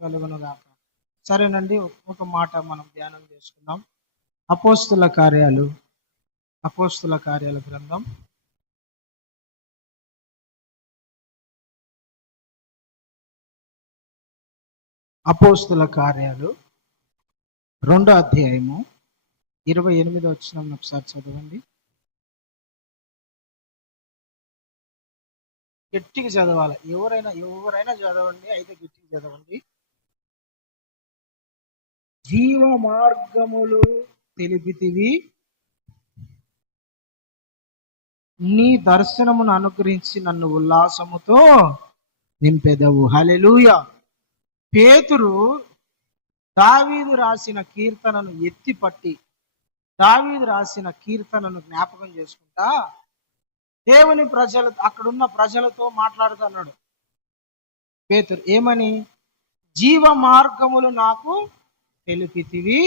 కలుగునుగాక. సరేనండి, ఒక మాట మనం ధ్యానం చేసుకుందాం. అపోస్తుల కార్యాల గ్రంథం అపోస్తుల కార్యాలు 2వ అధ్యాయము 28వ వచనం ఒకసారి చదవండి. గట్టిగా చదవాలి. ఎవరైనా చదవండి, అయితే గట్టిగా చదవండి. జీవ మార్గములు తెలిపితివి, నీ దర్శనమును అనుగ్రహించి నన్ను ఉల్లాసముతో నింపెదవు. హల్లెలూయా. పేతురు దావీదు రాసిన కీర్తనను ఎత్తిపట్టి దావీదు రాసిన కీర్తనను జ్ఞాపకం చేసుకుంటా దేవుని అక్కడున్న ప్రజలతో మాట్లాడుతున్నాడు. పేతురు ఏమని? జీవ మార్గములు నాకు తెలిపితివి,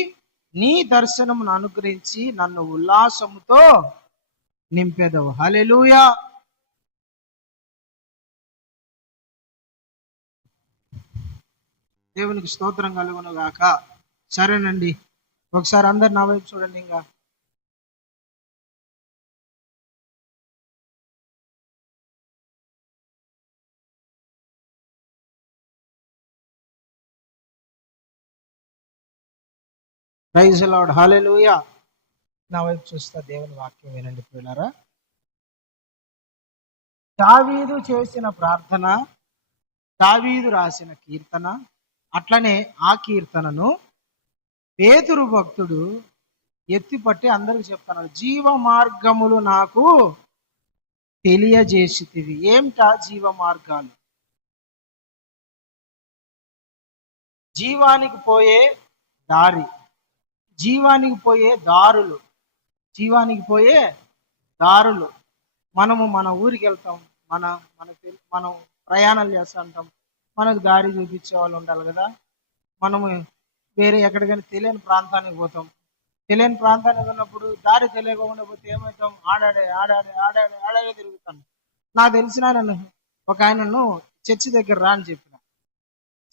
నీ దర్శనమును అనుగ్రహించి నన్ను ఉల్లాసముతో నింపెదవు. హల్లెలూయా. దేవునికి స్తోత్రం కలుగును గాక. సరేనండి, ఒకసారి అందరు నా వైపు చూడండి. ఇంకా ప్రైజ్ ది లార్డ్. హల్లెలూయా. నా వైపు చూస్తా, దేవుని వాక్యం వినండి ప్రియులారా. దావీదు చేసిన ప్రార్థన, దావీదు రాసిన కీర్తన, అట్లనే ఆ కీర్తనను పేతురు భక్తుడు ఎత్తిపట్టి అందరికి చెప్తున్నాడు. జీవ మార్గములు నాకు తెలియజేసితివి. ఏమిటా జీవ మార్గాలు? జీవానికి పోయే దారి, జీవానికి పోయే దారులు, జీవానికి పోయే దారులు. మనము మన ఊరికి వెళ్తాం, మనం ప్రయాణాలు చేస్తూ ఉంటాం. మనకు దారి చూపించే వాళ్ళు ఉండాలి కదా. మనము వేరే ఎక్కడికైనా తెలియని ప్రాంతానికి పోతాం. తెలియని ప్రాంతానికి ఉన్నప్పుడు దారి తెలియకుండా పోతే ఏమవుతాం? ఆడాడే తిరుగుతాను. నాకు తెలిసిన నన్ను ఒక ఆయనను చర్చి దగ్గర రా అని చెప్పిన.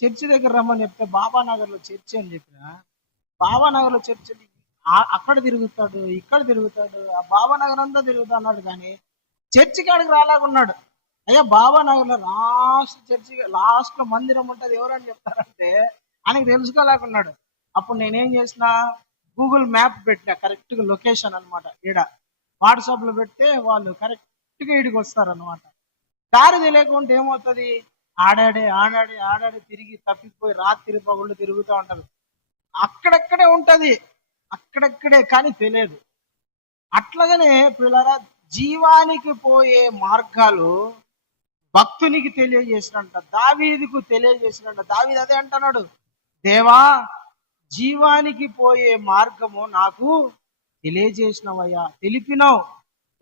చర్చి దగ్గర రమ్మని చెప్తే బాబానగర్లో చర్చి అని చెప్పిన. బాబానగర్లో చర్చి అక్కడ తిరుగుతాడు, ఇక్కడ తిరుగుతాడు, ఆ బాబానగర్ అంతా తిరుగుతా అన్నాడు. కానీ చర్చి కాడికి రాలేకున్నాడు. అయ్యా, బాబానగర్లో లాస్ట్ లో మందిరం ఉంటుంది, ఎవరని చెప్తారంటే ఆయనకి తెలుసుకోలేకున్నాడు. అప్పుడు నేనేం చేసిన, గూగుల్ మ్యాప్ పెట్టినా, కరెక్ట్గా లొకేషన్ అనమాట. ఈడ వాట్సాప్లో పెడితే వాళ్ళు కరెక్ట్గా ఈడికి వస్తారనమాట. దారి తెలియకుండా ఏమవుతుంది? ఆడాడి తిరిగి తప్పిపోయి రాత్రి పగుళ్ళు తిరుగుతూ ఉంటారు. అక్కడక్కడే ఉంటది, అక్కడక్కడే, కానీ తెలియదు. అట్లాగనే పిల్లరా, జీవానికి పోయే మార్గాలు భక్తునికి తెలియజేసినంట, దావీదుకు తెలియజేసినంట. దావీదు అదే అంటున్నాడు, దేవా జీవానికి పోయే మార్గము నాకు తెలియజేసినవయ్యా, తెలిపినావు.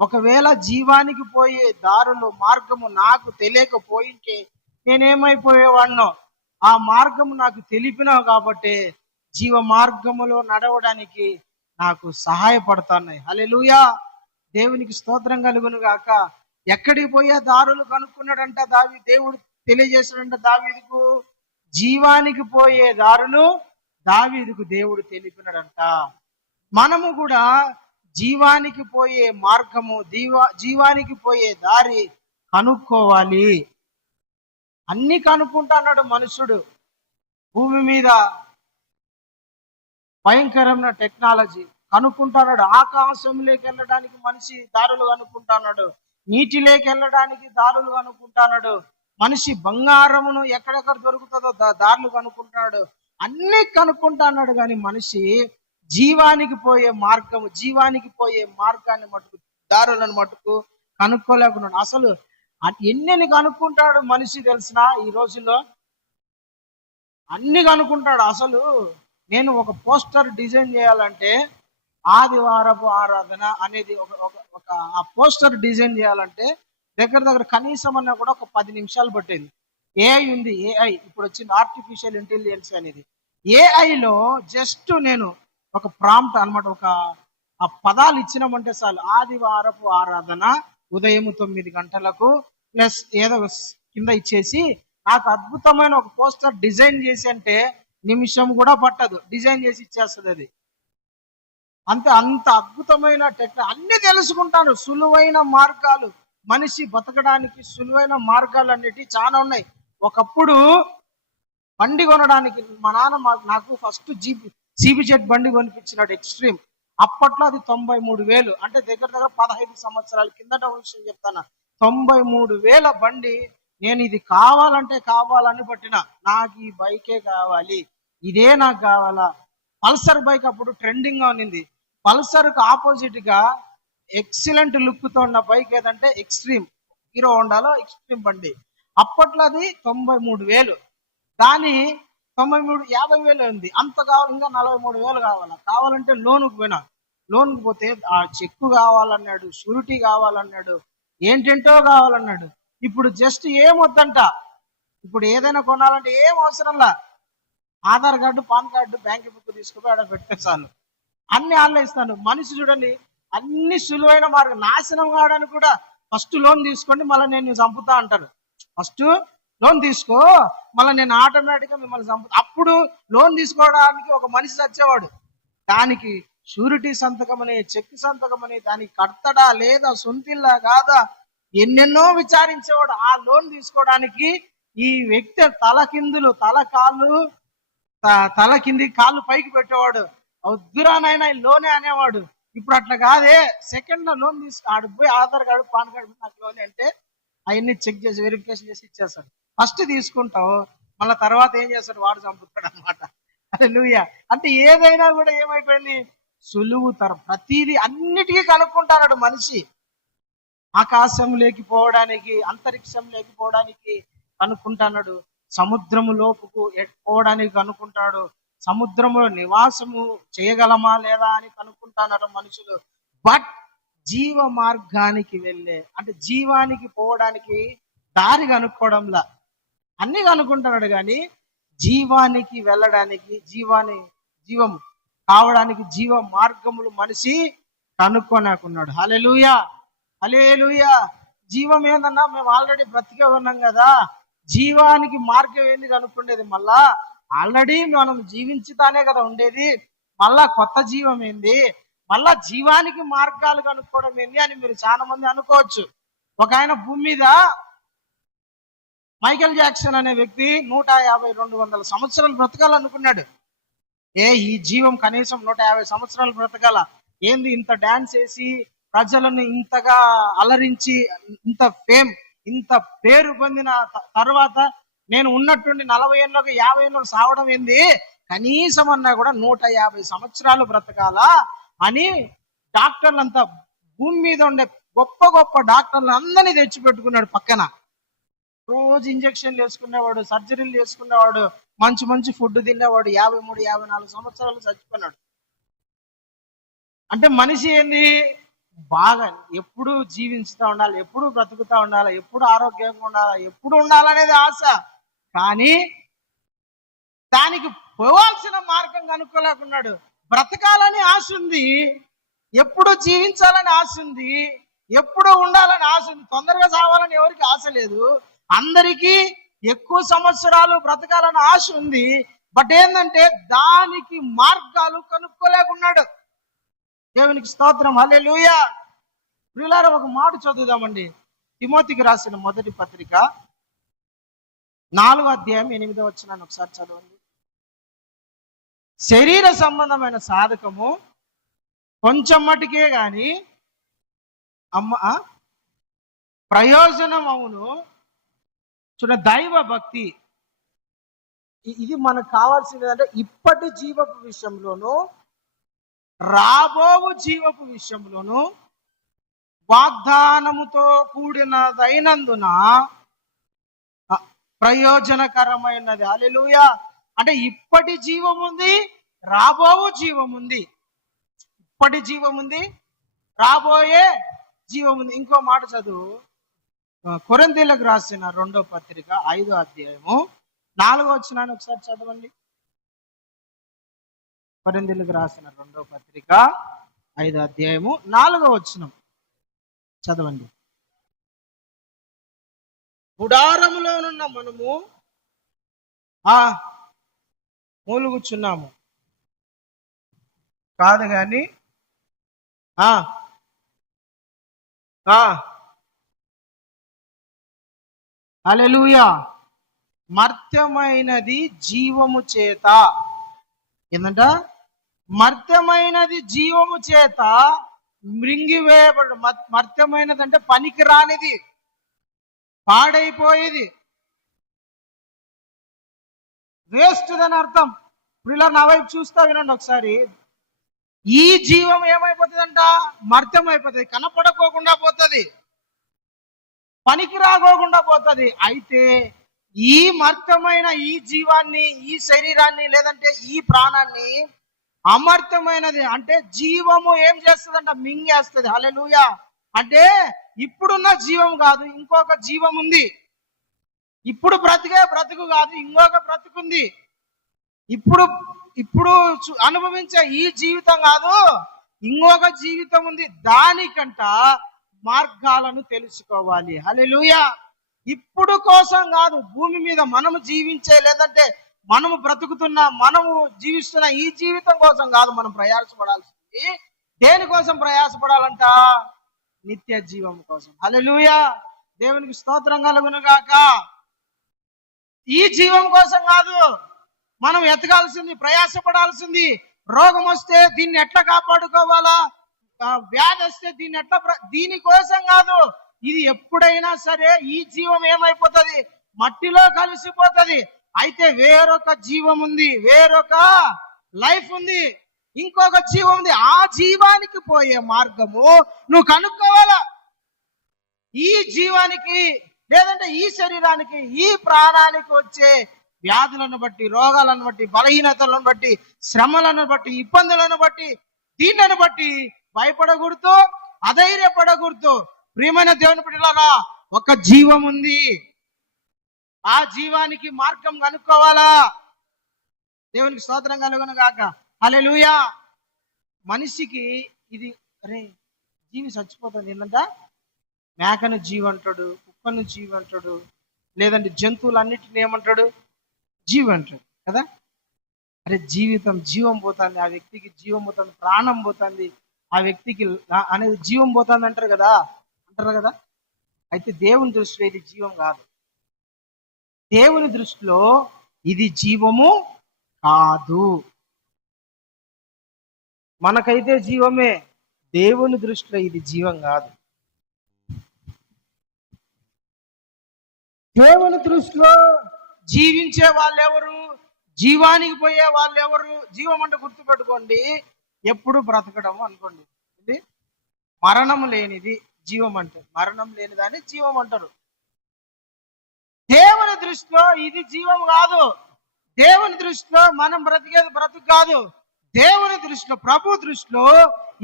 ఒకవేళ జీవానికి పోయే దారులు మార్గము నాకు తెలియకపోయింటే నేనేమైపోయేవాడినో. ఆ మార్గము నాకు తెలిపినావు కాబట్టి జీవ మార్గములో నడవడానికి నాకు సహాయపడుతున్నాయి. హల్లెలూయా. దేవునికి స్తోత్రం కలుగును గాక. ఎక్కడికి పోయే దారులు కనుక్కున్నాడంట దేవుడు తెలియజేశాడంట దావీదుకు. జీవానికి పోయే దారులు దావీదుకు దేవుడు తెలిపినాడంట. మనము కూడా జీవానికి పోయే మార్గము, జీవానికి పోయే దారి కనుక్కోవాలి. అన్ని కనుక్కుంటున్నాడు మనుషుడు. భూమి మీద భయంకరమైన టెక్నాలజీ కనుక్కుంటున్నాడు. ఆకాశంలోకి వెళ్ళడానికి మనిషి దారులు కనుక్కుంటున్నాడు, నీటిలోకి వెళ్ళడానికి దారులు కనుక్కుంటున్నాడు. మనిషి బంగారమును ఎక్కడెక్కడ దొరుకుతుందో దారులు కనుక్కుంటున్నాడు. అన్ని కనుక్కుంటున్నాడు. కానీ మనిషి జీవానికి పోయే మార్గాన్ని మటుకు, దారులను మటుకు కనుక్కోలేకున్నాడు. అసలు ఎన్ని కనుక్కుంటాడు మనిషి తెలిసిన ఈ రోజుల్లో? అన్ని కనుక్కుంటాడు. అసలు నేను ఒక పోస్టర్ డిజైన్ చేయాలంటే, ఆదివారపు ఆరాధన అనేది ఒక ఆ పోస్టర్ డిజైన్ చేయాలంటే దగ్గర కనీసం అన్నా కూడా ఒక 10 నిమిషాలు పట్టేది. ఏఐ ఉంది, ఏఐ ఇప్పుడు వచ్చింది, ఆర్టిఫిషియల్ ఇంటెలిజెన్స్ అనేది. ఏఐలో జస్ట్ నేను ఒక ప్రాంప్ట్ అనమాట, ఆ పదాలు ఇచ్చినామంటే చాలు, ఆదివారపు ఆరాధన ఉదయం 9 గంటలకు ప్లస్ ఏదో కింద ఇచ్చేసి నాకు అద్భుతమైన ఒక పోస్టర్ డిజైన్ చేసి అంటే నిమిషం కూడా పట్టదు, డిజైన్ చేసి ఇచ్చేస్తుంది అది. అంత అద్భుతమైన అన్ని తెలుసుకుంటాను. సులువైన మార్గాలు, మనిషి బతకడానికి సులువైన మార్గాలు అనేటివి చాలా ఉన్నాయి. ఒకప్పుడు బండి కొనడానికి మా నాన్న నాకు ఫస్ట్ జీబీ బండి కొనిపించినాడు, ఎక్స్ట్రీమ్. అప్పట్లో అది 93,000, అంటే దగ్గర 15 సంవత్సరాల కిందట విషయం చెప్తాను. 93,000 బండి. నేను ఇది కావాలని పట్టిన, నాకు ఈ బైకే కావాలి, ఇదే నాకు కావాలా. పల్సర్ బైక్ అప్పుడు ట్రెండింగ్ గా ఉన్నింది. పల్సర్ కు ఆపోజిట్ గా ఎక్సలెంట్ లుక్ తో ఉన్న బైక్ ఏదంటే ఎక్స్ట్రీమ్, హీరో హోండాలో ఎక్స్ట్రీమ్ బండి. అప్పట్లో అది 93,000. దాని 50,000 ఉంది. అంత కావాలి, ఇంకా 43,000 కావాలంటే లోనుకు పోయినా. లోన్కి పోతే ఆ చెక్కు కావాలన్నాడు, షూరిటీ కావాలన్నాడు, ఏంటంటో కావాలన్నాడు. ఇప్పుడు జస్ట్ ఏమొద్దంట. ఇప్పుడు ఏదైనా కొనాలంటే ఏం అవసరంలా, Aadhaar card, PAN card, bank book తీసుకుపోయి ఆడ పెడితే చాలు, అన్ని ఆన్లైన్ ఇస్తాను. మనిషి చూడండి, అన్ని సులువైన మార్గం. నాశనం కావడానికి కూడా ఫస్ట్ లోన్ తీసుకోండి, మళ్ళీ నేను చంపుతా అంటారు. ఫస్ట్ లోన్ తీసుకో, మళ్ళీ నేను ఆటోమేటిక్గా మిమ్మల్ని చంపుతా. అప్పుడు లోన్ తీసుకోవడానికి ఒక మనిషి వచ్చేవాడు, దానికి షూరిటీ సంతకం అని, చెక్ సంతకం అని, దానికి కడతడా లేదా, సొంతిల్లా కాదా, ఎన్నెన్నో విచారించేవాడు. ఆ లోన్ తీసుకోవడానికి ఈ వ్యక్తి తల కాళ్ళు, తల కింది కాళ్ళు పైకి పెట్టేవాడు. వద్దురానైనా లోనే అనేవాడు. ఇప్పుడు అట్లా కాదే, సెకండ్ లో లోన్ ఆడికి పోయి ఆధార్ కార్డు, పాన్ కార్డు నాకు లోన్ అంటే అవన్నీ చెక్ చేసి వెరిఫికేషన్ చేసి ఇచ్చేస్తాడు. ఫస్ట్ తీసుకుంటావు, మళ్ళీ తర్వాత ఏం చేస్తాడు, వాడు చంపుతాడు అనమాట. హల్లెలూయా. అంటే ఏదైనా కూడా ఏమైపోయింది, సులువుతరం. ప్రతిదీ అన్నిటికీ కనుక్కుంటాడు మనిషి. ఆకాశం లేకపోవడానికి, అంతరిక్షం లేకపోవడానికి కనుక్కుంటాడు, సముద్రము లోపుకు పోవడానికి కనుక్కుంటాడు, సముద్రములో నివాసము చేయగలమా లేదా అని కనుక్కుంటున్నారు మనుషులు. బట్ జీవ మార్గానికి వెళ్ళే, అంటే జీవానికి పోవడానికి దారి కనుక్కోవడంలా అన్ని కనుక్కుంటున్నాడు, కానీ జీవానికి వెళ్ళడానికి, జీవం కావడానికి జీవ మార్గములు మనిషి కనుక్కోనాకున్నాడు. హల్లెలూయా, హల్లెలూయా. జీవం ఏందన్నా, మేము ఆల్రెడీ బ్రతికే ఉన్నాం కదా, జీవానికి మార్గం ఏంది కనుక్కుండేది. మళ్ళా ఆల్రెడీ మనం జీవించుతానే కదా ఉండేది, మళ్ళా కొత్త జీవం ఏంది, మళ్ళా జీవానికి మార్గాలు కనుక్కోవడం ఏంది అని మీరు చాలా మంది అనుకోవచ్చు. ఒక ఆయన భూమి మీద, మైకేల్ జాక్సన్ అనే వ్యక్తి 150-200 సంవత్సరాలు బ్రతకాలనుకున్నాడు. ఈ జీవం కనీసం 150 సంవత్సరాలు బ్రతకాల, ఏంది ఇంత డాన్స్ వేసి ప్రజలను ఇంతగా అలరించి, ఇంత పేరు పొందిన తర్వాత నేను ఉన్నట్టుండి 40 ఏళ్ళకి 50 ఏళ్ళకి సావడం ఏంది, కనీసం అన్నా కూడా 150 సంవత్సరాలు బ్రతకాలా అని డాక్టర్లంతా, భూమి మీద ఉండే గొప్ప డాక్టర్లు అందరినీ తెచ్చిపెట్టుకున్నాడు పక్కన. రోజు ఇంజక్షన్లు వేసుకునేవాడు, సర్జరీలు చేసుకునేవాడు, మంచి ఫుడ్ తినేవాడు. 53-54 సంవత్సరాలు చచ్చిపోయినాడు. అంటే మనిషి ఏంది, బాగా ఎప్పుడు జీవించుతా ఉండాలి, ఎప్పుడు బ్రతుకుతా ఉండాలి, ఎప్పుడు ఆరోగ్యంగా ఉండాలి, ఎప్పుడు ఉండాలనేది ఆశ. కానీ దానికి పోవాల్సిన మార్గం కనుక్కోలేకున్నాడు. బ్రతకాలని ఆశ ఉంది, ఎప్పుడు జీవించాలని ఆశ ఉంది, ఎప్పుడు ఉండాలని ఆశ ఉంది. తొందరగా సావాలని ఎవరికి ఆశ లేదు. అందరికీ ఎక్కువ సంవత్సరాలు బ్రతకాలని ఆశ ఉంది. బట్ ఏంటంటే దానికి మార్గాలు కనుక్కోలేకున్నాడు. దేవునికి స్తోత్రం, హల్లెలూయా. ప్రియులారా, ఒక మాట చదువుదామండి. తిమోతికి రాసిన మొదటి పత్రిక 4వ అధ్యాయం 8వ వచనాన్ని ఒకసారి చదవండి. శరీర సంబంధమైన సాధకము కొంచెం మటుకే గాని ప్రయోజనం అవును. దైవ భక్తి, ఇది మనకు కావాల్సింది అంటే ఇప్పటి జీవపు విషయంలోను రాబోవు జీవపు విషయంలోను వాగ్దానముతో కూడినదైనందున ప్రయోజనకరమైనది. హల్లెలూయా. అంటే ఇప్పటి జీవం ఉంది, రాబోవు జీవం ఉంది. ఇప్పటి జీవం ఉంది, రాబోయే జీవం ఉంది. ఇంకో మాట చదువు, కొరింథీయులకు రాసిన 2వ పత్రిక 5వ అధ్యాయము 4వ వచనాన్ని ఒకసారి చదవండి. కొరింథీయులకు రాసిన 2వ పత్రిక 5వ అధ్యాయము 4వ వచనం చదవండి. గుడారములోనున్న మనము మూలుగుచున్నాము కాదు కానీ హల్లెలూయా. మర్త్యమైనది జీవము చేత ఏంటంట? మర్త్యమైనది జీవము చేత మృంగివేయబడు. మర్త్యమైనది అంటే పనికి రానిది, పాడైపోయేది, వేస్ట్ అని అర్థం. ఇప్పుడు ఇలా నా వైపు చూస్తా వినండి ఒకసారి. ఈ జీవం ఏమైపోతుందంట? మర్త్యం అయిపోతుంది, కనపడకోకుండా పోతుంది, పనికి రాకోకుండా పోతుంది. అయితే ఈ మర్త్యమైన ఈ జీవాన్ని, ఈ శరీరాన్ని, లేదంటే ఈ ప్రాణాన్ని అమర్త్యమైనది అంటే జీవము ఏం చేస్తుందంట? మింగేస్తుంది. హల్లెలూయా. అంటే ఇప్పుడున్న జీవం కాదు, ఇంకొక జీవం ఉంది. ఇప్పుడు బ్రతికే బ్రతుకు కాదు, ఇంకొక బ్రతుకుంది. ఇప్పుడు ఇప్పుడు అనుభవించే ఈ జీవితం కాదు, ఇంకొక జీవితం ఉంది. దానికంట మార్గాలను తెలుసుకోవాలి. హల్లెలూయా. ఇప్పుడు కోసం కాదు, భూమి మీద మనము జీవించే, లేదంటే మనము బ్రతుకుతున్న, మనము జీవిస్తున్న ఈ జీవితం కోసం కాదు మనం ప్రయాసపడాల్సింది. దేనికోసం ప్రయాసపడాలంట? నిత్య జీవం కోసం. హల్లెలూయా. దేవునికి స్తోత్రం కలుగును గాక. ఈ జీవం కోసం కాదు మనం ఎతకాల్సింది, ప్రయాసపడాల్సింది. రోగం వస్తే దీన్ని ఎట్లా కాపాడుకోవాలా, వ్యాధి వస్తే దీన్ని ఎట్లా, దీనికోసం కాదు. ఇది ఎప్పుడైనా సరే ఈ జీవం ఏమైపోతుంది? మట్టిలో కలిసిపోతుంది. అయితే వేరొక జీవం ఉంది, వేరొక లైఫ్ ఉంది, ఇంకొక జీవం ఉంది. ఆ జీవానికి పోయే మార్గము నువ్వు కనుక్కోవాలా. ఈ జీవానికి, లేదంటే ఈ శరీరానికి, ఈ ప్రాణానికి వచ్చే వ్యాధులను బట్టి, రోగాలను బట్టి, బలహీనతలను బట్టి, శ్రమలను బట్టి, ఇబ్బందులను బట్టి, దీనిని బట్టి భయపడకూడదు, అధైర్యపడకూడదు. ప్రియమైన దేవుని బిడ్డలారా, ఒక జీవం ఉంది. ఆ జీవానికి మార్గం కనుక్కోవాలా. దేవునికి స్తోత్రం కలుగును గాక. హల్లెలూయా. మనిషికి ఇది, అరే జీవి చచ్చిపోతుంది ఏంటంట? మేకను జీవి అంటాడు, కుక్కను జీవి అంటాడు, లేదంటే జంతువులన్నిటిని ఏమంటాడు? జీవి అంటాడు కదా. అరే జీవితం, జీవం పోతుంది, ఆ వ్యక్తికి జీవం పోతుంది, ప్రాణం పోతుంది, ఆ వ్యక్తికి అనేది జీవం పోతుంది అంటారు కదా. అయితే దేవుని దృష్టిలో ఇది జీవం కాదు. దేవుని దృష్టిలో ఇది జీవము కాదు. మనకైతే జీవమే, దేవుని దృష్టిలో ఇది జీవం కాదు. దేవుని దృష్టిలో జీవించే వాళ్ళెవరు, జీవానికి పోయే వాళ్ళెవరు? జీవం అంటే గుర్తుపెట్టుకోండి, ఎప్పుడు బ్రతకడం అనుకోండి. ఇది మరణం లేనిది జీవం అంటే. మరణం లేనిదాన్ని జీవం అంటారు. దేవుని దృష్టిలో ఇది జీవం కాదు. దేవుని దృష్టిలో మనం బ్రతికేది బ్రతుకు కాదు. దేవుని దృష్టిలో, ప్రభు దృష్టిలో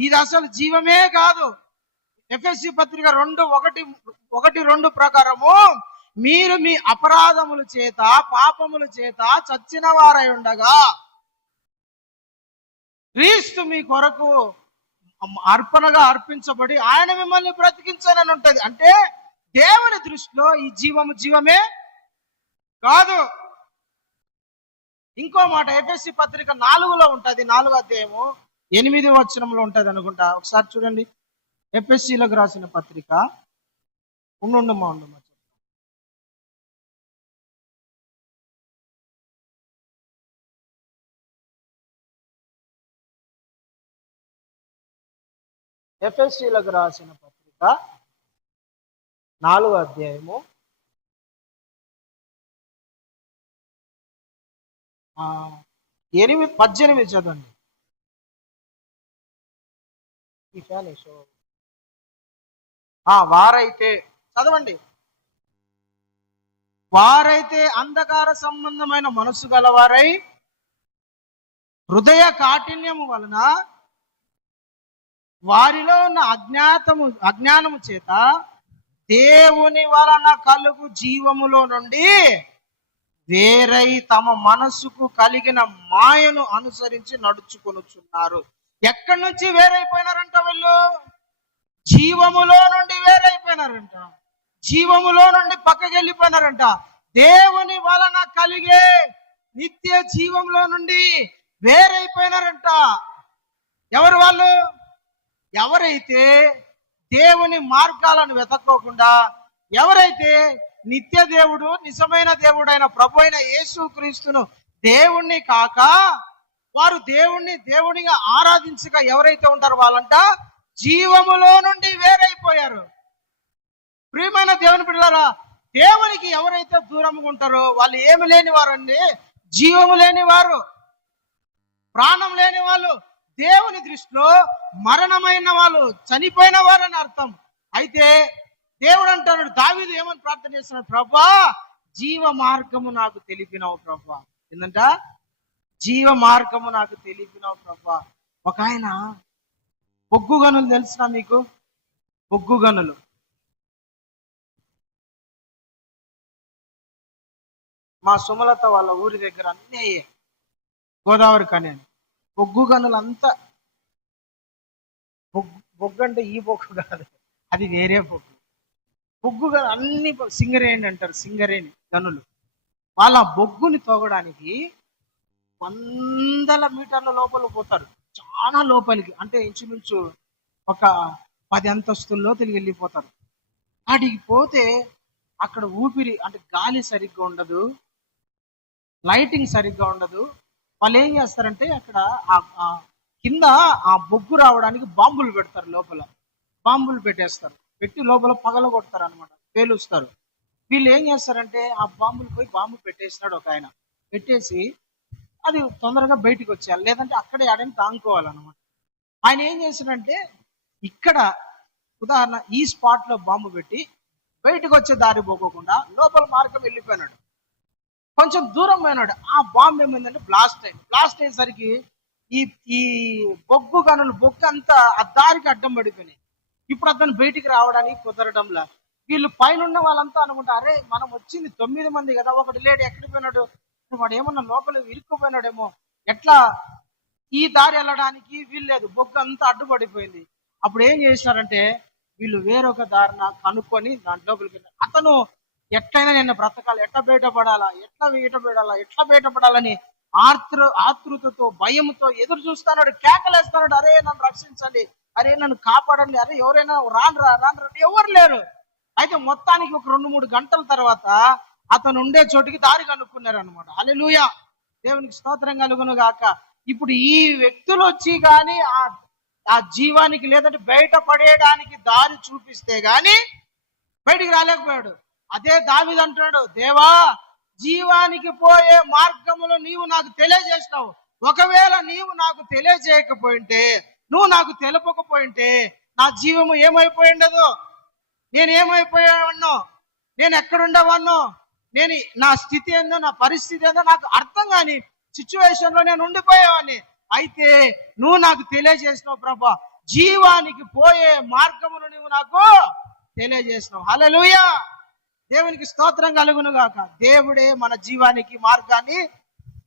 ఇది అసలు జీవమే కాదు. ఎఫెసీ పత్రిక 2:1-2 ప్రకారము, మీరు మీ అపరాధముల చేత, పాపముల చేత చచ్చిన వారై ఉండగా క్రీస్తు మీ కొరకు అర్పణగా అర్పించబడి ఆయన మిమ్మల్ని బ్రతికించానని ఉంటది. అంటే దేవుని దృష్టిలో ఈ జీవమే కాదు. ఇంకో మాట ఎఫెసీ పత్రిక 4లో ఉంటది, 4వ అధ్యాయము 8వ వచనంలో ఉంటది అనుకుంటా. ఒకసారి చూడండి. ఎఫెసీలకు రాసిన పత్రిక, ఉండమ్మా ఎఫెసీలకు రాసిన పత్రిక 4వ అధ్యాయము 18 చదవండి. వారైతే చదవండి. వారైతే అంధకార సంబంధమైన మనసు గలవారై హృదయ కాఠిన్యము వలన వారిలో ఉన్న అజ్ఞానము చేత దేవుని వలన కలుగు జీవములో నుండి వేరై తమ మనసుకు కలిగిన మాయను అనుసరించి నడుచుకొనుచున్నారు. ఎక్కడి నుంచి వేరైపోయినారంట? వీళ్ళు జీవములో నుండి వేరైపోయినారంట. జీవములో నుండి పక్కకి వెళ్ళిపోయినారంట. దేవుని వలన కలిగే నిత్య జీవంలో నుండి వేరైపోయినారంట. ఎవరు వాళ్ళు? ఎవరైతే దేవుని మార్గాలను వెతక్కోకుండా, ఎవరైతే నిత్య దేవుడు, నిజమైన దేవుడైన ప్రభు అయిన యేసుక్రీస్తును దేవుణ్ణి కాక వారు దేవునిగా ఆరాధించక ఎవరైతే ఉంటారో వాళ్ళంట జీవములో నుండి వేరైపోయారు. ప్రియమైన దేవుని బిడ్డలారా, దేవునికి ఎవరైతే దూరంగా ఉంటారో వాళ్ళు ఏమి లేని వారండి, జీవము లేని వారు, ప్రాణం లేని వాళ్ళు, దేవుని దృష్టిలో మరణమైన వాళ్ళు, చనిపోయిన వారు అని అర్థం. అయితే దేవుడు అంటాడు, దావీదు ఏమని ప్రార్థన చేస్తున్నాడు? ప్రభా, జీవ మార్గము నాకు తెలిపినావు ప్రభా. ఏంటంట? జీవ మార్గము నాకు తెలిపినావు ప్రభా. ఒక ఆయన బొగ్గు గనులు తెలుసునా మీకు? బొగ్గు గనులు మా సుమలత వాళ్ళ ఊరి దగ్గర అన్నీ అయ్యాయి. గోదావరి కని బొగ్గు గనులు అంతా. బొగ్గు అంటే ఈ బొగ్గు కాదు, అది వేరే బొగ్గు. బొగ్గు గనులు అన్ని సింగరేణి అంటారు, సింగరేణి గనులు. వాళ్ళ బొగ్గుని తోగడానికి 100 మీటర్ల లోపల పోతారు, చాలా లోపలికి. అంటే ఇంచుమించు ఒక 10 అంతస్తుల్లో తిరిగి వెళ్ళిపోతారు. అడిగి పోతే అక్కడ ఊపిరి అంటే గాలి సరిగ్గా ఉండదు, లైటింగ్ సరిగ్గా ఉండదు. వాళ్ళు ఏం చేస్తారంటే అక్కడ కింద ఆ బొగ్గు రావడానికి బాంబులు పెడతారు, లోపల బాంబులు పెట్టేస్తారు, పెట్టి లోపల పగల కొడతారు అనమాట, పేలుస్తారు. వీళ్ళు ఏం చేస్తారంటే ఆ బాంబులు పోయి బాంబు పెట్టేసినాడు ఒక ఆయన, పెట్టేసి అది తొందరగా బయటికి వచ్చేయాలి, లేదంటే అక్కడే ఆడని తాంకోవాలన్నమాట. ఆయన ఏం చేశాడంటే ఇక్కడ ఉదాహరణ ఈ స్పాట్ లో బాంబు పెట్టి బయటకు వచ్చే దారి పోకోకుండా లోపల మార్గం వెళ్ళిపోయినాడు. కొంచెం దూరం పోయినాడు, ఆ బాంబు ఏమైందంటే బ్లాస్ట్ అయింది. బ్లాస్ట్ అయ్యేసరికి ఈ బొగ్గు గనులు బొగ్గు అంతా ఆ దారికి అడ్డం పడిపోయినాయి. ఇప్పుడు అతను బయటికి రావడానికి కుదరడంలా. వీళ్ళు పైన ఉన్న వాళ్ళంతా అనుకుంటారు, అరే మనం వచ్చింది 9 మంది కదా, ఒకటి లేడు, ఎక్కడికి పోయినాడు, వాడు ఏమన్నా లోపల ఇరుక్కుపోయినాడేమో, ఎట్లా ఈ దారి వెళ్ళడానికి వీల్లేదు, బొగ్గు అంతా అడ్డుపడిపోయింది. అప్పుడు ఏం చేసినారంటే వీళ్ళు వేరొక దారిన కనుక్కొని దాంట్లోకి అతను ఎట్లయినా నేను బ్రతకాలి, ఎట్లా బయటపడాలని ఆతృతతో భయంతో ఎదురు చూస్తాడు, కేకలేస్తాడు, అరే నన్ను రక్షించండి, అరే నన్ను కాపాడండి, అరే ఎవరైనా రాను ఎవరు లేరు. అయితే మొత్తానికి ఒక 2-3 గంటల తర్వాత అతను ఉండే చోటికి దారి కనుక్కున్నారు అనమాట. హల్లెలూయా, దేవునికి స్తోత్రం కలుగును గాక. ఇప్పుడు ఈ వ్యక్తులు వచ్చి కానీ ఆ జీవానికి లేదంటే బయట పడేయడానికి దారి చూపిస్తే గాని బయటికి రాలేకపోయాడు. అదే దావీదు అంటాడు, దేవా, జీవానికి పోయే మార్గములో నీవు నాకు తెలియజేసినావు. ఒకవేళ నీవు నాకు తెలియజేయకపోయింటే, నువ్వు నాకు తెలపకపోయింటే నా జీవము ఏమైపోయిండదు, నేను ఏమైపోయావన్నో, నేను ఎక్కడుండేవాన్నో, నేను నా స్థితి ఏందో, నా పరిస్థితి ఏందో నాకు అర్థం కాని సిచ్యువేషన్ లో నేను ఉండిపోయేవాడిని. అయితే నువ్వు నాకు తెలియజేసినావు ప్రభా, జీవానికి పోయే మార్గమును నువ్వు నాకు తెలియజేసినావు. హల్లెలూయా, దేవునికి స్తోత్రం కలుగును గాక. దేవుడే మన జీవానికి మార్గాన్ని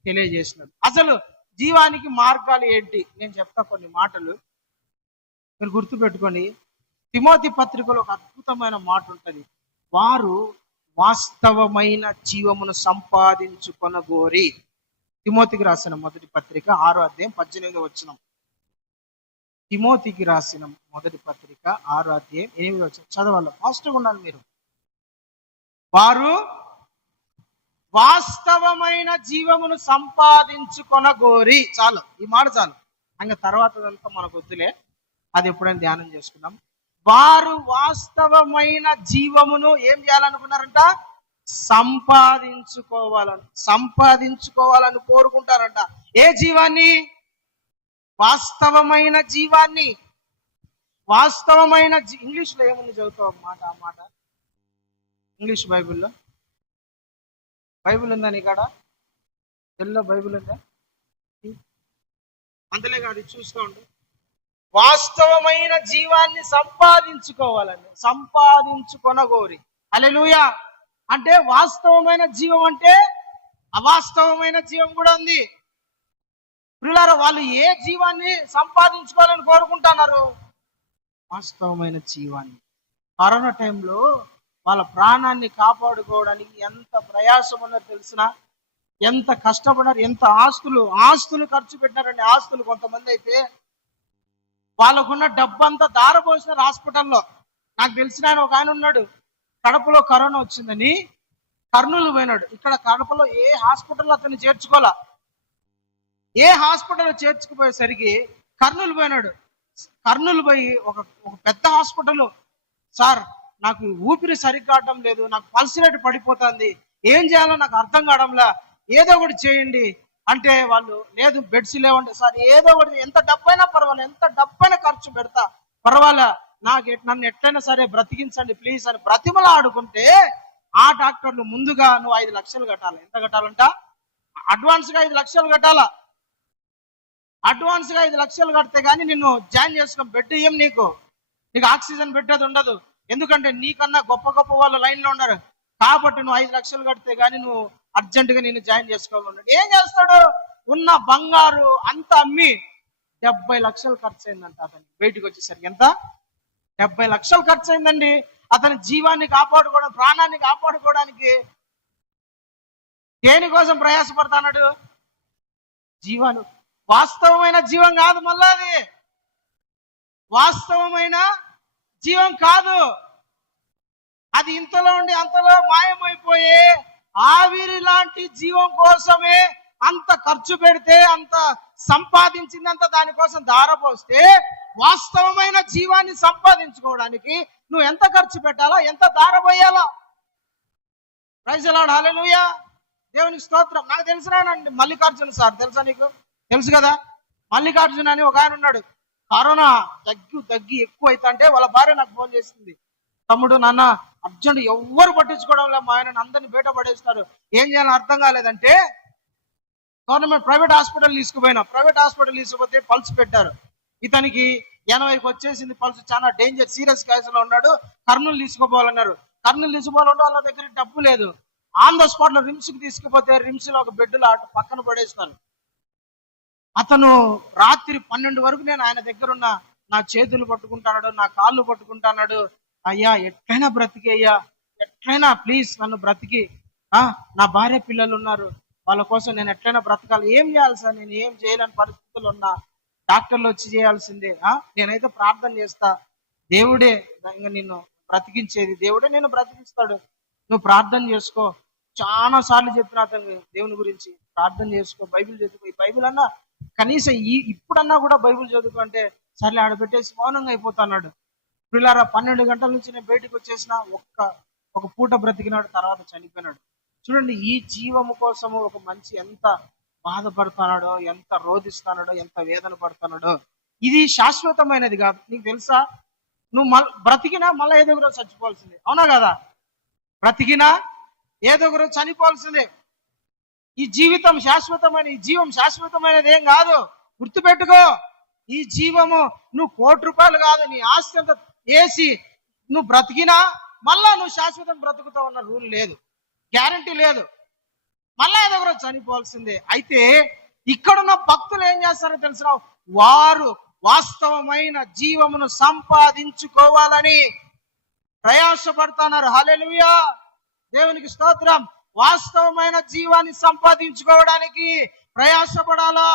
తెలియజేసినాడు. అసలు జీవానికి మార్గాలు ఏంటి నేను చెప్తా, కొన్ని మాటలు మీరు గుర్తుపెట్టుకొని. తిమోతి పత్రికలో ఒక అద్భుతమైన మాట ఉంటుంది, వారు వాస్తవమైన జీవమును సంపాదించుకొనగోరి. తిమోతికి రాసిన మొదటి పత్రిక 6వ అధ్యాయం 18వ వచనం. తిమోతికి రాసిన మొదటి పత్రిక 6వ అధ్యాయం 8వ వచనం చదవాలి, ఫాస్ట్గా ఉండాలి మీరు. వారు వాస్తవమైన జీవమును సంపాదించుకొనగోరి. చాలు, ఈ మాట చాలు, ఇంకా తర్వాతదంతా మనకు వద్దులే, అది ఎప్పుడైనా ధ్యానం చేసుకున్నాం. వారు వాస్తవమైన జీవమును ఏం చేయాలనుకున్నారంట? సంపాదించుకోవాలని కోరుకుంటారంట. ఏ జీవాన్ని? వాస్తవమైన జీవాన్ని. వాస్తవమైన ఇంగ్లీష్ లో ఏముంది చదువుతావు మాట, ఆ మాట ఇంగ్లీష్ బైబిల్ ఉందా నీ కాడ? తెలుగులో బైబిల్ ఉందా? అంతలే కాదు, చూస్తూ ఉండు. వాస్తవమైన జీవాన్ని సంపాదించుకొనగోరి. హల్లెలూయా. అంటే వాస్తవమైన జీవం అంటే అవాస్తవమైన జీవం కూడా ఉంది. ప్రియులారా, వాళ్ళు ఏ జీవాన్ని సంపాదించుకోవాలని కోరుకుంటున్నారు? వాస్తవమైన జీవాన్ని. కరోనా టైంలో వాళ్ళ ప్రాణాన్ని కాపాడుకోవడానికి ఎంత ప్రయాసం ఉన్నదో తెలిసిన. ఎంత కష్టపడ్డారు, ఎంత ఆస్తులు ఖర్చు పెట్టారండి. ఆస్తులు కొంతమంది అయితే వాళ్ళకున్న డబ్బంతా దారపోసినారు హాస్పిటల్లో. నాకు తెలిసిన ఆయన ఒక ఆయన ఉన్నాడు, కడపలో కరోనా వచ్చిందని కర్నూలు పోయినాడు. ఇక్కడ కడపలో ఏ హాస్పిటల్లో అతన్ని చేర్చుకోవాలా, ఏ హాస్పిటల్లో చేర్చుకుపోయేసరికి కర్నూలు పోయినాడు. కర్నూలు పోయి ఒక పెద్ద హాస్పిటల్, సార్ నాకు ఊపిరి సరిగ్గా కావడం లేదు, నాకు పల్స్ రేట్ పడిపోతుంది, ఏం చేయాలో నాకు అర్థం కావడంలా, ఏదో ఒకటి చేయండి అంటే వాళ్ళు లేదు బెడ్స్ లేవండి సార్, ఏదో ఒకటి, ఎంత డబ్బైనా పర్వాలేదు, ఎంత డబ్బైనా ఖర్చు పెడతా పర్వాలే, నన్ను ఎట్లయినా సరే బ్రతికించండి ప్లీజ్ అని బ్రతిమలా ఆడుకుంటే ఆ డాక్టర్లు ముందుగా నువ్వు 5 లక్షలు కట్టాలి. ఎంత కట్టాలంట? అడ్వాన్స్ గా 5 లక్షలు కట్టాలా. అడ్వాన్స్ గా 5 లక్షలు కడితే గానీ నిన్ను జాయిన్ చేసుకున్న బెడ్ ఏం నీకు ఆక్సిజన్ పెట్టేది ఉండదు. ఎందుకంటే నీకన్నా గొప్ప గొప్ప వాళ్ళు లైన్ లో ఉన్నారు కాబట్టి నువ్వు 5 లక్షలు కడితే గానీ నువ్వు అర్జెంట్ గా నిన్ను జాయిన్ చేసుకోవాలన్నాడు. ఏం చేస్తాడు? ఉన్న బంగారు అంత అమ్మి 70 లక్షలు ఖర్చు అయిందంట. అతను బయటికి వచ్చేసరికి ఎంత? 70 లక్షలు ఖర్చు అయిందండి. అతని జీవాన్ని కాపాడుకోవడం, ప్రాణాన్ని కాపాడుకోవడానికి దేనికోసం ప్రయాసపడతాడు? జీవాన్ని, వాస్తవమైన జీవం కాదు, మళ్ళా అది వాస్తవమైన జీవం కాదు. అది ఇంతలో ఉండి అంతలో మాయమైపోయే ఆవిరి లాంటి జీవం కోసమే అంత ఖర్చు పెడితే, అంత సంపాదించిందంత దానికోసం దారపోస్తే, వాస్తవమైన జీవాన్ని సంపాదించుకోవడానికి నువ్వు ఎంత ఖర్చు పెట్టాలా, ఎంత దారపోయాలా? ప్రైజ్ ది లార్డ్, హల్లెలూయా, దేవునికి స్తోత్రం. నాకు తెలిసినానండి మల్లికార్జున సార్, తెలుసా నీకు? తెలుసు కదా, మల్లికార్జున అని ఒక ఆయన ఉన్నాడు. కరోనా దగ్గి ఎక్కువ అవుతుంటే వాళ్ళ భార్య నాకు ఫోన్ చేసింది, తమ్ముడు నాన్న అర్జెంట్, ఎవ్వరు పట్టించుకోవడం లేదు, మా ఆయన అందరిని బయట పడేస్తారు, ఏం చేయాలని అర్థం కాలేదంటే గవర్నమెంట్ ప్రైవేట్ హాస్పిటల్ తీసుకుపోయినా. ప్రైవేట్ హాస్పిటల్ తీసుకుపోతే పల్స్ పెట్టారు, ఇతనికి 80కి వచ్చేసింది పల్స్, చాలా డేంజర్ సీరియస్ కేసులో లో ఉన్నాడు, కర్నూలు తీసుకుపోవాలన్నారు. కర్నూలు తీసుకుపోవాలంటే వాళ్ళ దగ్గర డబ్బు లేదు. ఆన్ ద స్పాట్ లో రిమ్స్ కి తీసుకుపోతే రిమ్స్ లో ఒక బెడ్లో అటు పక్కన పడేస్తారు. అతను రాత్రి 12 వరకు నేను ఆయన దగ్గర ఉన్న, నా చేతులు పట్టుకుంటాడు, నా కాళ్ళు పట్టుకుంటాడు, అయ్యా ఎట్లయినా బ్రతికి, అయ్యా ఎట్లయినా ప్లీజ్ నన్ను బ్రతికి, నా భార్య పిల్లలు ఉన్నారు, వాళ్ళ కోసం నేను ఎట్లయినా బ్రతకాలి, ఏం చేయాలి సార్, నేను ఏం చేయలేని పరిస్థితులు ఉన్నా, డాక్టర్లు వచ్చి చేయాల్సిందే, నేనైతే ప్రార్థన చేస్తా, దేవుడే ఇంకా నిన్ను బ్రతికించేది, దేవుడే నేను బ్రతికిస్తాడు, నువ్వు ప్రార్థన చేసుకో. చాలా సార్లు చెప్పిన అతను దేవుని గురించి, ప్రార్థన చేసుకో, బైబిల్ చదువుకో, ఈ బైబిల్ అన్నా కనీసం ఇప్పుడన్నా కూడా బైబిల్ చదువుకో అంటే సర్లే ఆడబెట్టేసి మౌనంగా అయిపోతున్నాడు. పిల్లారా 12 గంటల నుంచి నేను బయటకు వచ్చేసిన, ఒక పూట బ్రతికినాడు, తర్వాత చనిపోయినాడు. చూడండి, ఈ జీవము కోసము ఒక మనిషి ఎంత బాధపడుతున్నాడో, ఎంత రోధిస్తున్నాడో, ఎంత వేదన పడుతున్నాడో. ఇది శాశ్వతమైనది కాదు. నీకు తెలుసా, నువ్వు బ్రతికినా మళ్ళీ ఏదో ఒక రోజు చచ్చిపోవాల్సిందే, అవునా కదా? బ్రతికినా ఏదో ఒక రోజు చనిపోవాల్సిందే. ఈ జీవితం శాశ్వతమైన, ఈ జీవం శాశ్వతమైనది ఏం కాదు, గుర్తుపెట్టుకో. ఈ జీవము నువ్వు 1 కోటి రూపాయలు కాదు, నీ ఆస్తి అంతా వేసి నువ్వు బ్రతికినా మళ్ళా నువ్వు శాశ్వతం బ్రతుకుతావు అన్న రూల్ లేదు, గ్యారంటీ లేదు, మళ్ళా ఏదో ఒకరోజు చనిపోవాల్సిందే. అయితే ఇక్కడున్న భక్తులు ఏం చేస్తారో తెలిసిన, వారు వాస్తవమైన జీవమును సంపాదించుకోవాలని ప్రయాసపడుతున్నారు. హల్లెలూయా, దేవునికి స్తోత్రం. వాస్తవమైన జీవాన్ని సంపాదించుకోవడానికి ప్రయాసపడాలా,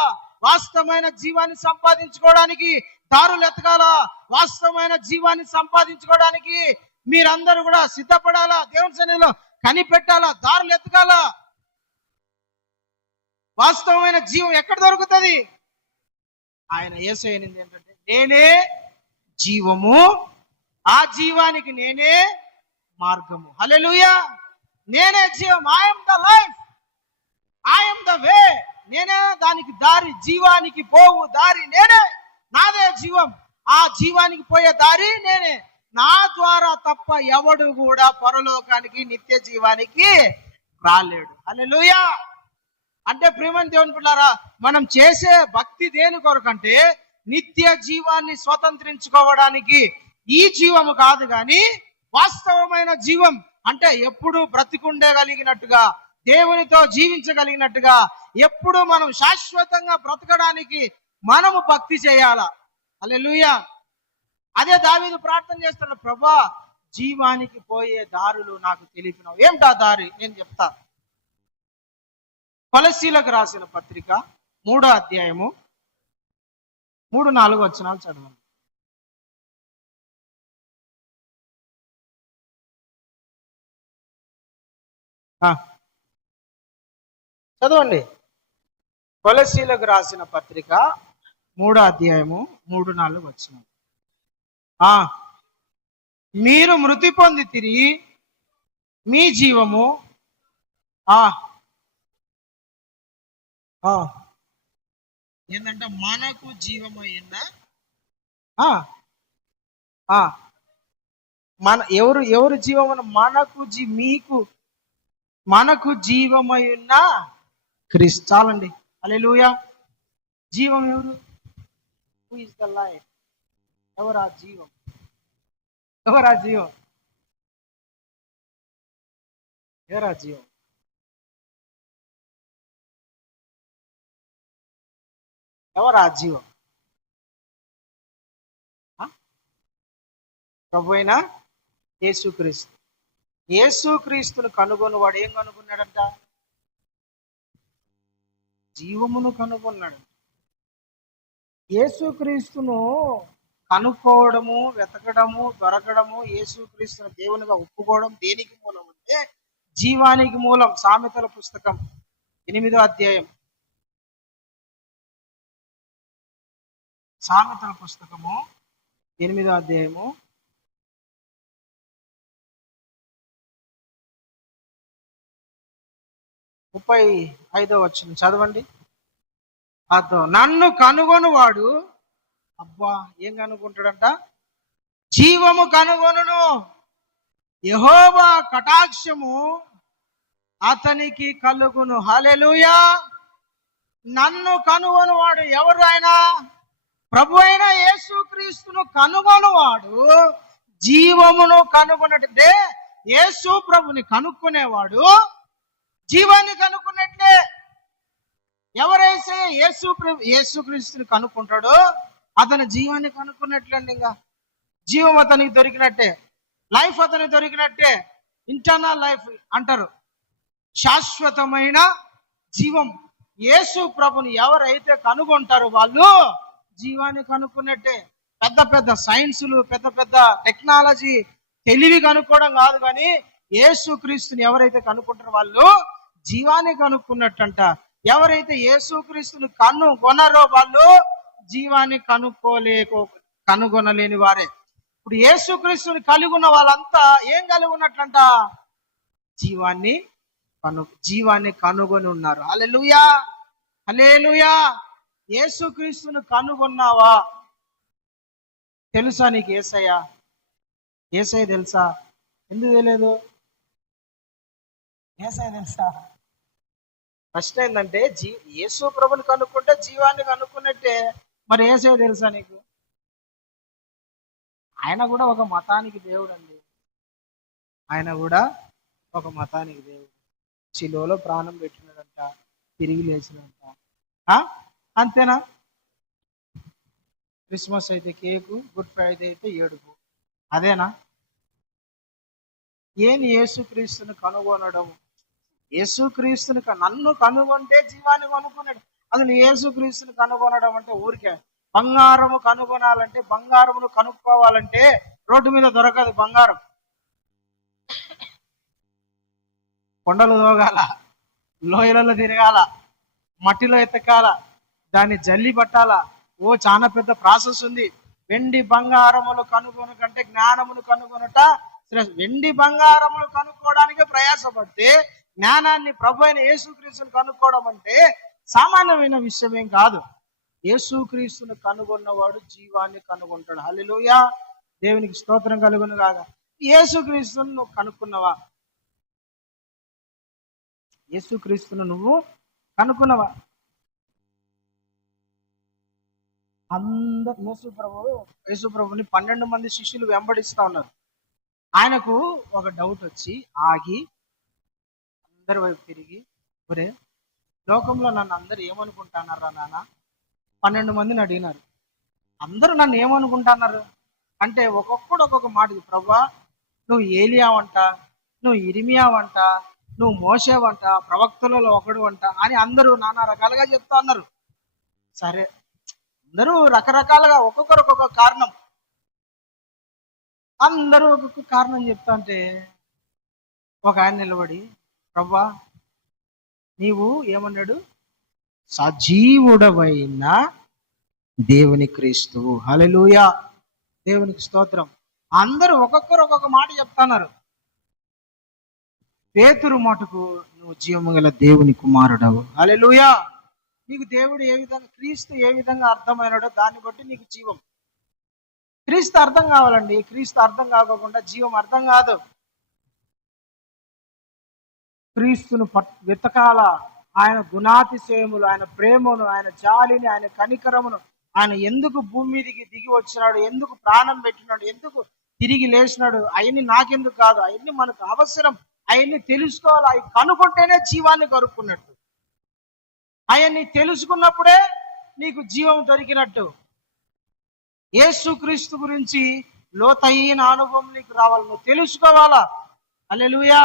వాస్తవమైన జీవాన్ని సంపాదించుకోవడానికి దారులు ఎతకాలా, వాస్తవమైన జీవాన్ని సంపాదించుకోవడానికి మీరందరూ కూడా సిద్ధపడాలా, దేవుని సన్నిధిలో కనిపెట్టాలా, దారులు ఎతకాలా. వాస్తవమైన జీవం ఎక్కడ దొరుకుతుంది? ఆయన యేసయ్య ఏంటంటే, నేనే జీవము, ఆ జీవానికి నేనే మార్గము. హల్లెలూయా, నేనే జీవం, I'm the life, I'm the way, నేనే దానికి దారి, జీవానికి పోవు దారి నేనే, నాదే జీవం, ఆ జీవానికి పోయే దారి నేనే, నా ద్వారా తప్ప ఎవడు కూడా పరలోకానికి, నిత్య జీవానికి రాలేడు. హల్లెలూయా. అంటే ప్రియమైన దేవుని పిల్లారా, మనం చేసే భక్తి దేని కొరకంటే నిత్య జీవాన్ని స్వతంత్రించుకోవడానికి. ఈ జీవము కాదు కానీ వాస్తవమైన జీవం అంటే ఎప్పుడు బ్రతికుండగలిగినట్టుగా, దేవునితో జీవించగలిగినట్టుగా, ఎప్పుడు మనం శాశ్వతంగా బ్రతకడానికి మనము భక్తి చేయాలా. హల్లెలూయా. అదే దావీదు ప్రార్థన చేస్తున్నాడు, ప్రభువా జీవానికి పోయే దారులు నాకు తెలిపినావు. ఏమిటా దారి? నేను చెప్తా. కొలస్సీలకు రాసిన పత్రిక 3వ అధ్యాయము 3-4 వచనాలు చదవండి. చదవండి. కొలస్సీలకు రాసిన పత్రిక 3వ అధ్యాయము 3-4 వచనాలు. మీరు మృతి పొంది తిరిగి మీ జీవము ఏంటంటే మనకు జీవమైన మన ఎవరు జీవమైన మనకు జీవమై ఉన్న క్రీస్తు. చాలండి. హల్లెలూయా. జీవం ఎవరు? Who is the life? ఎవరా జీవం? ఎవరా జీవం? ఎవరా జీవం? ఎవరా జీవం? ప్రభు అయిన యేసుక్రీస్తు. యేసుక్రీస్తును కనుగొన్నవాడు ఏం కనుగొన్నాడంట? జీవమును కనుగొన్నాడు. యేసుక్రీస్తును కనుక్కోవడము, వెతకడము, దొరకడము, యేసుక్రీస్తును దేవునిగా ఒప్పుకోవడం దేనికి మూలం అంటే జీవానికి మూలం. సామెతల పుస్తకం 8వ అధ్యాయం, సామెతల పుస్తకము 8వ అధ్యాయము 35వ వచనం చదవండి. నన్ను కనుగొనువాడు అబ్బా ఏం కనుగొంటాడంట? జీవము కనుగొనును. యెహోవా కటాక్షము అతనికి కలుగును. హల్లెలూయా. నన్ను కనుగొనువాడు ఎవరు? ఆయన ప్రభు అయిన యేసుక్రీస్తును కనుగొనువాడు జీవమును కనుగొనట్టే. యేసు ప్రభుని కనుక్కునేవాడు జీవాన్ని కనుక్కున్నట్లే. ఎవరైతే యేసుక్రీస్తుని కనుక్కుంటాడో అతను జీవాన్ని కనుక్కున్నట్లండి. ఇంకా జీవం అతనికి దొరికినట్టే, లైఫ్ అతనికి దొరికినట్టే. ఇంటర్నల్ లైఫ్ అంటారు, శాశ్వతమైన జీవం. యేసు ప్రభుని ఎవరైతే కనుగొంటారో వాళ్ళు జీవాన్ని కనుక్కున్నట్టే. పెద్ద పెద్ద సైన్సులు, పెద్ద పెద్ద టెక్నాలజీ, తెలివి కనుక్కోవడం కాదు, కానీ యేసుక్రీస్తుని ఎవరైతే కనుక్కుంటారో వాళ్ళు జీవాన్ని కనుక్కున్నట్టంట. ఎవరైతే యేసుక్రీస్తుని కనుగొనరో వాళ్ళు జీవాన్ని కనుగొనలేని వారే. ఇప్పుడు యేసుక్రీస్తుని కలిగి ఉన్న వాళ్ళంతా ఏం కలిగి ఉన్నట్లంట? జీవాన్ని కనుగొని ఉన్నారు. హల్లెలూయా, హల్లెలూయా. యేసుక్రీస్తుని కనుగొన్నావా? తెలుసా నీకు యేసయ్య? యేసయ్య తెలుసా? ఎందుకు తెలియదు? యేసయ్య తెలుసా? ఫస్ట్ ఏంటంటే యేసు ప్రభుని కనుక్కుంటే జీవాన్ని కనుక్కున్నట్టే. మరి యేసయ్య తెలుసా నీకు? ఆయన కూడా ఒక మతానికి దేవుడు అండి. ఆయన కూడా ఒక మతానికి దేవుడు. శిలువలో ప్రాణం పెట్టినాడంట, తిరిగి లేచినంట. అంతేనా? క్రిస్మస్ అయితే కేకు, గుడ్ ఫ్రైడే అయితే ఏడుపు. అదేనా? ఏంది యేసుక్రీస్తుని కనుగొనడం? యేసుక్రీస్తుని నన్ను కనుగొంటే జీవాన్ని కనుగొన్నాడు. అసలు యేసుక్రీస్తుని కనుగొనడం అంటే ఊరికే. బంగారము కనుగొనాలంటే, బంగారమును కనుక్కోవాలంటే రోడ్డు మీద దొరకదు బంగారం. కొండలు తోగాల, లోయలలో తిరగాల, మట్టిలో ఎత్తకాల, దాన్ని జల్లి పట్టాల. చాలా పెద్ద ప్రాసెస్ ఉంది. వెండి బంగారములు కనుగొను కంటే జ్ఞానమును కనుగొనుట. వెండి బంగారములు కనుక్కోవడానికి ప్రయాసపడితే జ్ఞానాన్ని, ప్రభు అయిన యేసుక్రీస్తుని కనుక్కోవడం అంటే సామాన్యమైన విషయం ఏం కాదు. యేసుక్రీస్తుని కనుగొన్నవాడు జీవాన్ని కనుగొంటాడు. హల్లెలూయా. దేవునికి స్తోత్రం కలుగును గాక. యేసుక్రీస్తుని నువ్వు కనుక్కున్నావా? యేసుక్రీస్తును నువ్వు కనుక్కున్నావా? అందరు యేసు ప్రభుని 12 మంది శిష్యులు వెంబడిస్తా ఉన్నారు. ఆయనకు ఒక డౌట్ వచ్చి ఆగి అందరి వైపు తిరిగి, ఒరే లోకంలో నన్ను అందరు ఏమనుకుంటున్నారా నాన్న? 12 మందిని అడిగినారు. అందరూ నన్ను ఏమనుకుంటున్నారు అంటే ఒక్కొక్కడు ఒక్కొక్క మాట. ప్రభా, నువ్వు ఏలియావంట, నువ్వు ఇర్మియావంట, నువ్వు మోసేవంట, ప్రవక్తలలో ఒకడు అంట అని అందరూ నానా రకాలుగా చెప్తా అన్నారు. సరే, అందరూ రకరకాలుగా ఒక్కొక్కరు ఒక్కొక్క కారణం, అందరూ ఒక్కొక్క కారణం చెప్తా అంటే ఒక ఆయన నిలబడి, ప్రవ్వా నీవు ఏమన్నాడు, సజీవుడవైన దేవుని క్రీస్తువు. హల్లెలూయా, దేవునికి స్తోత్రం. అందరూ ఒక్కొక్కరు ఒక్కొక్క మాట చెప్తున్నారు. పేతురు మటుకు నువ్వు జీవము గల దేవుని కుమారుడవు. హల్లెలూయా. నీకు దేవుడు ఏ విధంగా, క్రీస్తు ఏ విధంగా అర్థమైనాడో దాన్ని బట్టి నీకు జీవం. క్రీస్తు అర్థం కావాలండి. క్రీస్తు అర్థం కాకుండా జీవం అర్థం కాదు. క్రీస్తును వెతకాల, ఆయన గుణాతిశయములు, ఆయన ప్రేమను, ఆయన జాలిని, ఆయన కనికరమును, ఆయన ఎందుకు భూమి మీదకి దిగి వచ్చినాడు, ఎందుకు ప్రాణం పెట్టినాడు, ఎందుకు తిరిగి లేచినాడు, అవన్నీ నాకెందుకు కాదు, అవన్నీ మనకు అవసరం. అవన్నీ తెలుసుకోవాలి. అవి కనుక్కుంటేనే జీవాన్ని కనుక్కున్నట్టు. అవన్నీ తెలుసుకున్నప్పుడే నీకు జీవం దొరికినట్టు. యేసుక్రీస్తు గురించి లోతైన అనుభవం నీకు రావాలి, నువ్వు తెలుసుకోవాలా. హల్లెలూయా.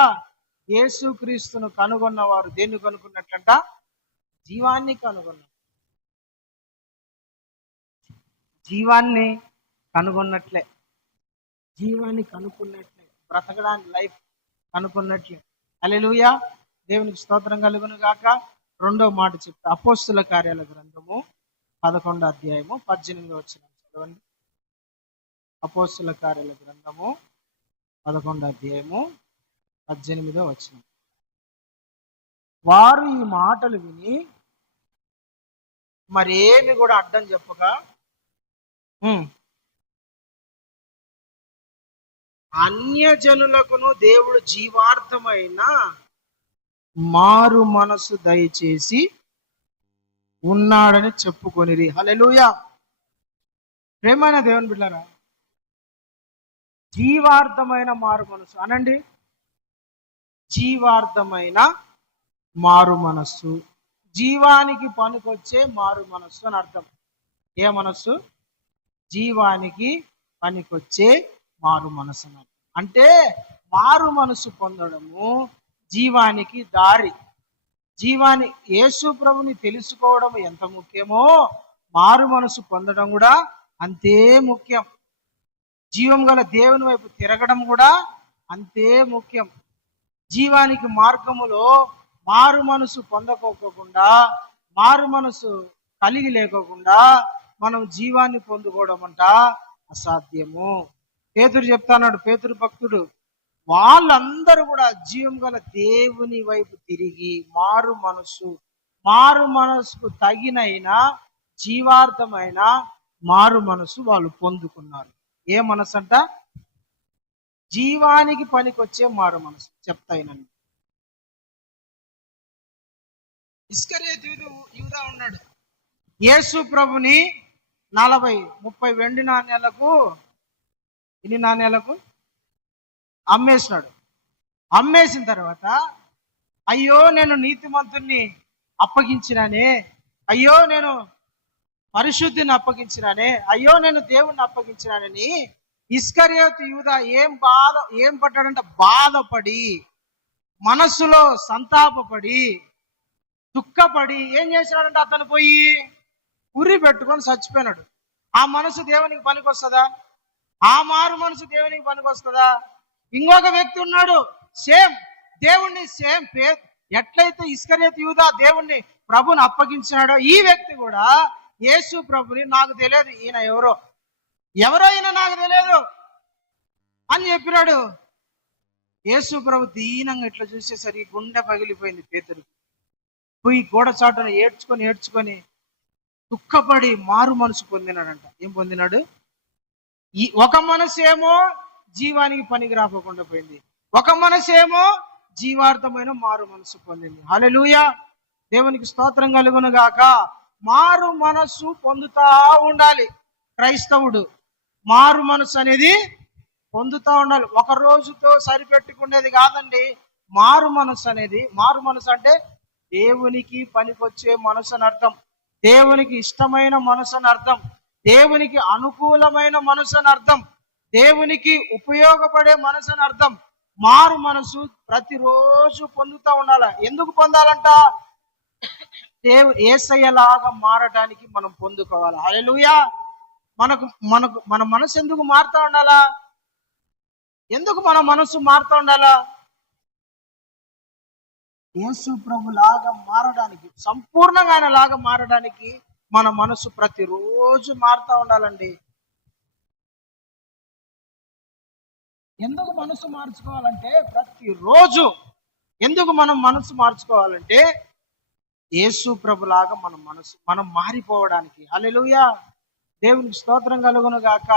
యేసుక్రీస్తును కనుగొన్నవారు దేన్ని కనుక్కున్నట్లంట? జీవాన్ని కనుగొన్నారు. జీవాన్ని కనుగొన్నట్లే, జీవాన్ని కనుక్కున్నట్లే, బ్రతకడానికి లైఫ్ కనుక్కున్నట్లే. హల్లెలూయా, దేవునికి స్తోత్రం కలుగును గాక. రెండో మాట చెప్తా, అపోస్తుల కార్యాల గ్రంథము 11వ అధ్యాయము 18వ వచనం చదవండి. అపోస్తుల కార్యాల గ్రంథము 11వ అధ్యాయము 18వ వచనం. వారు ఈ మాటలు విని మరేమి కూడా అడ్డం చెప్పక అన్యజనులకును దేవుడు జీవార్థమైన మారు మనసు దయచేసి ఉన్నాడని చెప్పుకొనిరి. హల్లెలూయా. ప్రేమైన దేవుని బిడ్డలారా, జీవార్థమైన మారు మనసు అనండి. జీవార్థమైన మారు మనస్సు, జీవానికి పనికొచ్చే మారు మనస్సు అని అర్థం. ఏ మనస్సు? జీవానికి పనికొచ్చే మారు మనస్సు అని అర్థం. అంటే మారు మనసు పొందడము జీవానికి దారి. జీవాన్ని, యేసు ప్రభుని తెలుసుకోవడం ఎంత ముఖ్యమో మారు మనసు పొందడం కూడా అంతే ముఖ్యం. జీవం గల దేవుని వైపు తిరగడం కూడా అంతే ముఖ్యం. జీవానికి మార్గములో మారు మనసు పొందకోకుండా, మారు మనసు కలిగి లేకోకుండా మనం జీవాన్ని పొందుకోవడం అంట అసాధ్యము. పేతురు చెప్తాన్నాడు, పేతురు భక్తుడు, వాళ్ళందరూ కూడా జీవం గల దేవుని వైపు తిరిగి మారు మనసుకు తగినైన జీవార్థమైన మారు మనసు వాళ్ళు పొందుకున్నారు. ఏ మనసు అంట? జీవానికి పనికొచ్చే మారు మనసు. చెప్తాయినండి. ఇస్కరియోతు యూదా ఉన్నాడు. యేసు ప్రభుని 40-30 వెండి నాణ్యాలకు, ఎన్ని నాణ్యాలకు అమ్మేసినాడు. అమ్మేసిన తర్వాత, అయ్యో నేను నీతిమంతుణ్ణి అప్పగించినానే, అయ్యో నేను పరిశుద్ధిని అప్పగించినానే, అయ్యో నేను దేవుణ్ణి అప్పగించినానని ఇస్కరియోతు యూదా ఏం పడ్డాడంటే బాధపడి, మనస్సులో సంతాపపడి, దుఃఖపడి ఏం చేసినాడంటే అతను పోయి ఉరి పెట్టుకొని చచ్చిపోయినాడు. ఆ మనసు దేవునికి పనికొస్తుందా? ఆ మారు మనసు దేవునికి పనికొస్తుందా? ఇంకొక వ్యక్తి ఉన్నాడు, దేవుణ్ణి ఎట్లయితే ఇస్కరియోతు యూదా దేవుణ్ణి ప్రభుని అప్పగించినాడో, ఈ వ్యక్తి కూడా యేసు ప్రభుని నాకు తెలియదు, ఈయన ఎవరో ఈయన నాకు తెలియదు అని చెప్పినాడు. యేసు ప్రభు దీనంగా ఇట్లా చూసేసరికి గుండె పగిలిపోయింది. పేతురు పోయి గోడ చాటున ఏడ్చుకొని దుఃఖపడి మారు మనసు పొందినాడంట. ఏం పొందినాడు? ఈ ఒక మనసు ఏమో జీవానికి పనికి రాకుండా పోయింది, ఒక మనసు ఏమో జీవార్థమైన మారు మనసు పొందింది. హల్లెలూయా, దేవునికి స్తోత్రం కలుగును గాక. మారు మనసు పొందుతా ఉండాలి క్రైస్తవుడు. మారు మనసు అనేది పొందుతా ఉండాలి. ఒక రోజుతో సరిపెట్టుకునేది కాదండి. మారు మనసు అంటే దేవునికి పనికొచ్చే మనసు అని అర్థం, దేవునికి ఇష్టమైన మనసు అని అర్థం, దేవునికి అనుకూలమైన మనసు అని అర్థం, దేవునికి ఉపయోగపడే మనసు అని అర్థం. మారు మనసు ప్రతిరోజు పొందుతూ ఉండాలి. ఎందుకు పొందాలంట? దేవుడు యేసయ్యలాగా మారడానికి మనం పొందుకోవాలి. హల్లెలూయా. మనకు మనకు మన మనసు ఎందుకు మారుతూ ఉండాలా? ఎందుకు మన మనసు మారుతూ ఉండాలా? యేసు ప్రభు లాగా మారడానికి, సంపూర్ణంగా ఆయన లాగా మారడానికి మన మనసు ప్రతిరోజు మారుతూ ఉండాలండి. ఎందుకు మనసు మార్చుకోవాలంటే ప్రతిరోజు ఎందుకు మనం మనసు మార్చుకోవాలంటే యేసు ప్రభులాగా మనం మారిపోవడానికి. హల్లెలూయా. దేవునికి స్తోత్రం కలుగును గాక.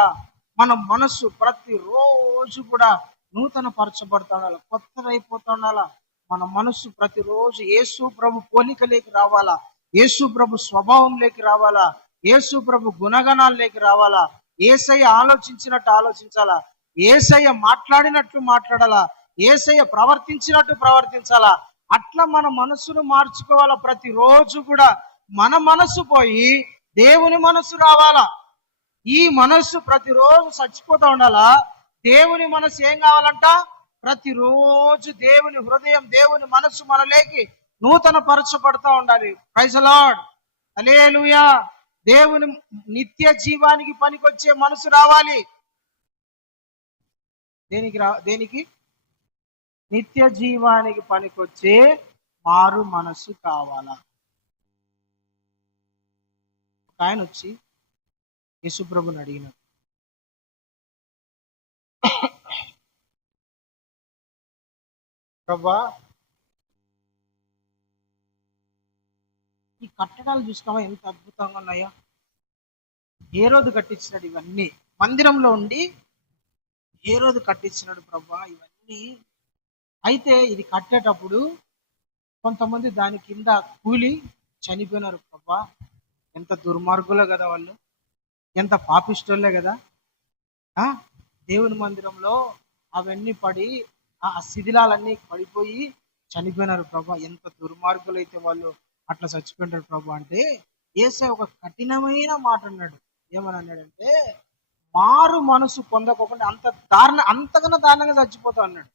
మన మనస్సు ప్రతిరోజు కూడా నూతన పరచబడుతూ ఉండాలి, కొత్తదైపోతూ ఉండాలా. మన మనస్సు ప్రతిరోజు యేసు ప్రభు పోలికలేకి రావాలా, యేసు ప్రభు స్వభావంలోకి రావాలా, యేసు ప్రభు గుణగణాల్లోకి రావాలా, యేసయ్య ఆలోచించినట్టు ఆలోచించాలా, యేసయ్య మాట్లాడినట్లు మాట్లాడాలా, యేసయ్య ప్రవర్తించినట్టు ప్రవర్తించాలా. అట్లా మన మనసును మార్చుకోవాలా. ప్రతిరోజు కూడా మన మనసు పోయి దేవుని మనసు రావాలా. ఈ మనస్సు ప్రతిరోజు చచ్చిపోతూ ఉండాలా. దేవుని మనసు ఏం కావాలంట? ప్రతిరోజు దేవుని హృదయం, దేవుని మనస్సు మనలోకి నూతన పరచబడతా ఉండాలి. Praise the Lord. హల్లెలూయా. దేవుని నిత్య జీవానికి పనికొచ్చే మనసు రావాలి. దేనికి? నిత్య జీవానికి పనికొచ్చే మారు మనసు కావాలా. ఒక ఆయన వచ్చి యేసుప్రభుని అడిగినాడు, ప్రభా, ఈ కట్టడాలు చూస్తావా ఎంత అద్భుతంగా ఉన్నాయో? ఏ రోజు కట్టించినాడు ఇవన్నీ? మందిరంలో ఉండి ఏ రోజు కట్టించినాడు ప్రభా ఇవన్నీ? అయితే ఇది కట్టేటప్పుడు కొంతమంది దాని కింద కూలి చనిపోయినారు ప్రభా. ఎంత దుర్మార్గులే కదా వాళ్ళు, ఎంత పాపిష్టోళ్ళే కదా. దేవుని మందిరంలో అవన్నీ పడి ఆ శిథిలాలన్నీ పడిపోయి చనిపోయినారు ప్రభా. ఎంత దుర్మార్గులైతే వాళ్ళు అట్లా చచ్చిపోయినారు ప్రభా అంటే యేసయ్య ఒక కఠినమైన మాట అన్నాడు. ఏమని అన్నాడంటే, మారు మనసు పొందకోకుండా అంతకన్నా దారుణంగా చచ్చిపోతా అన్నాడు.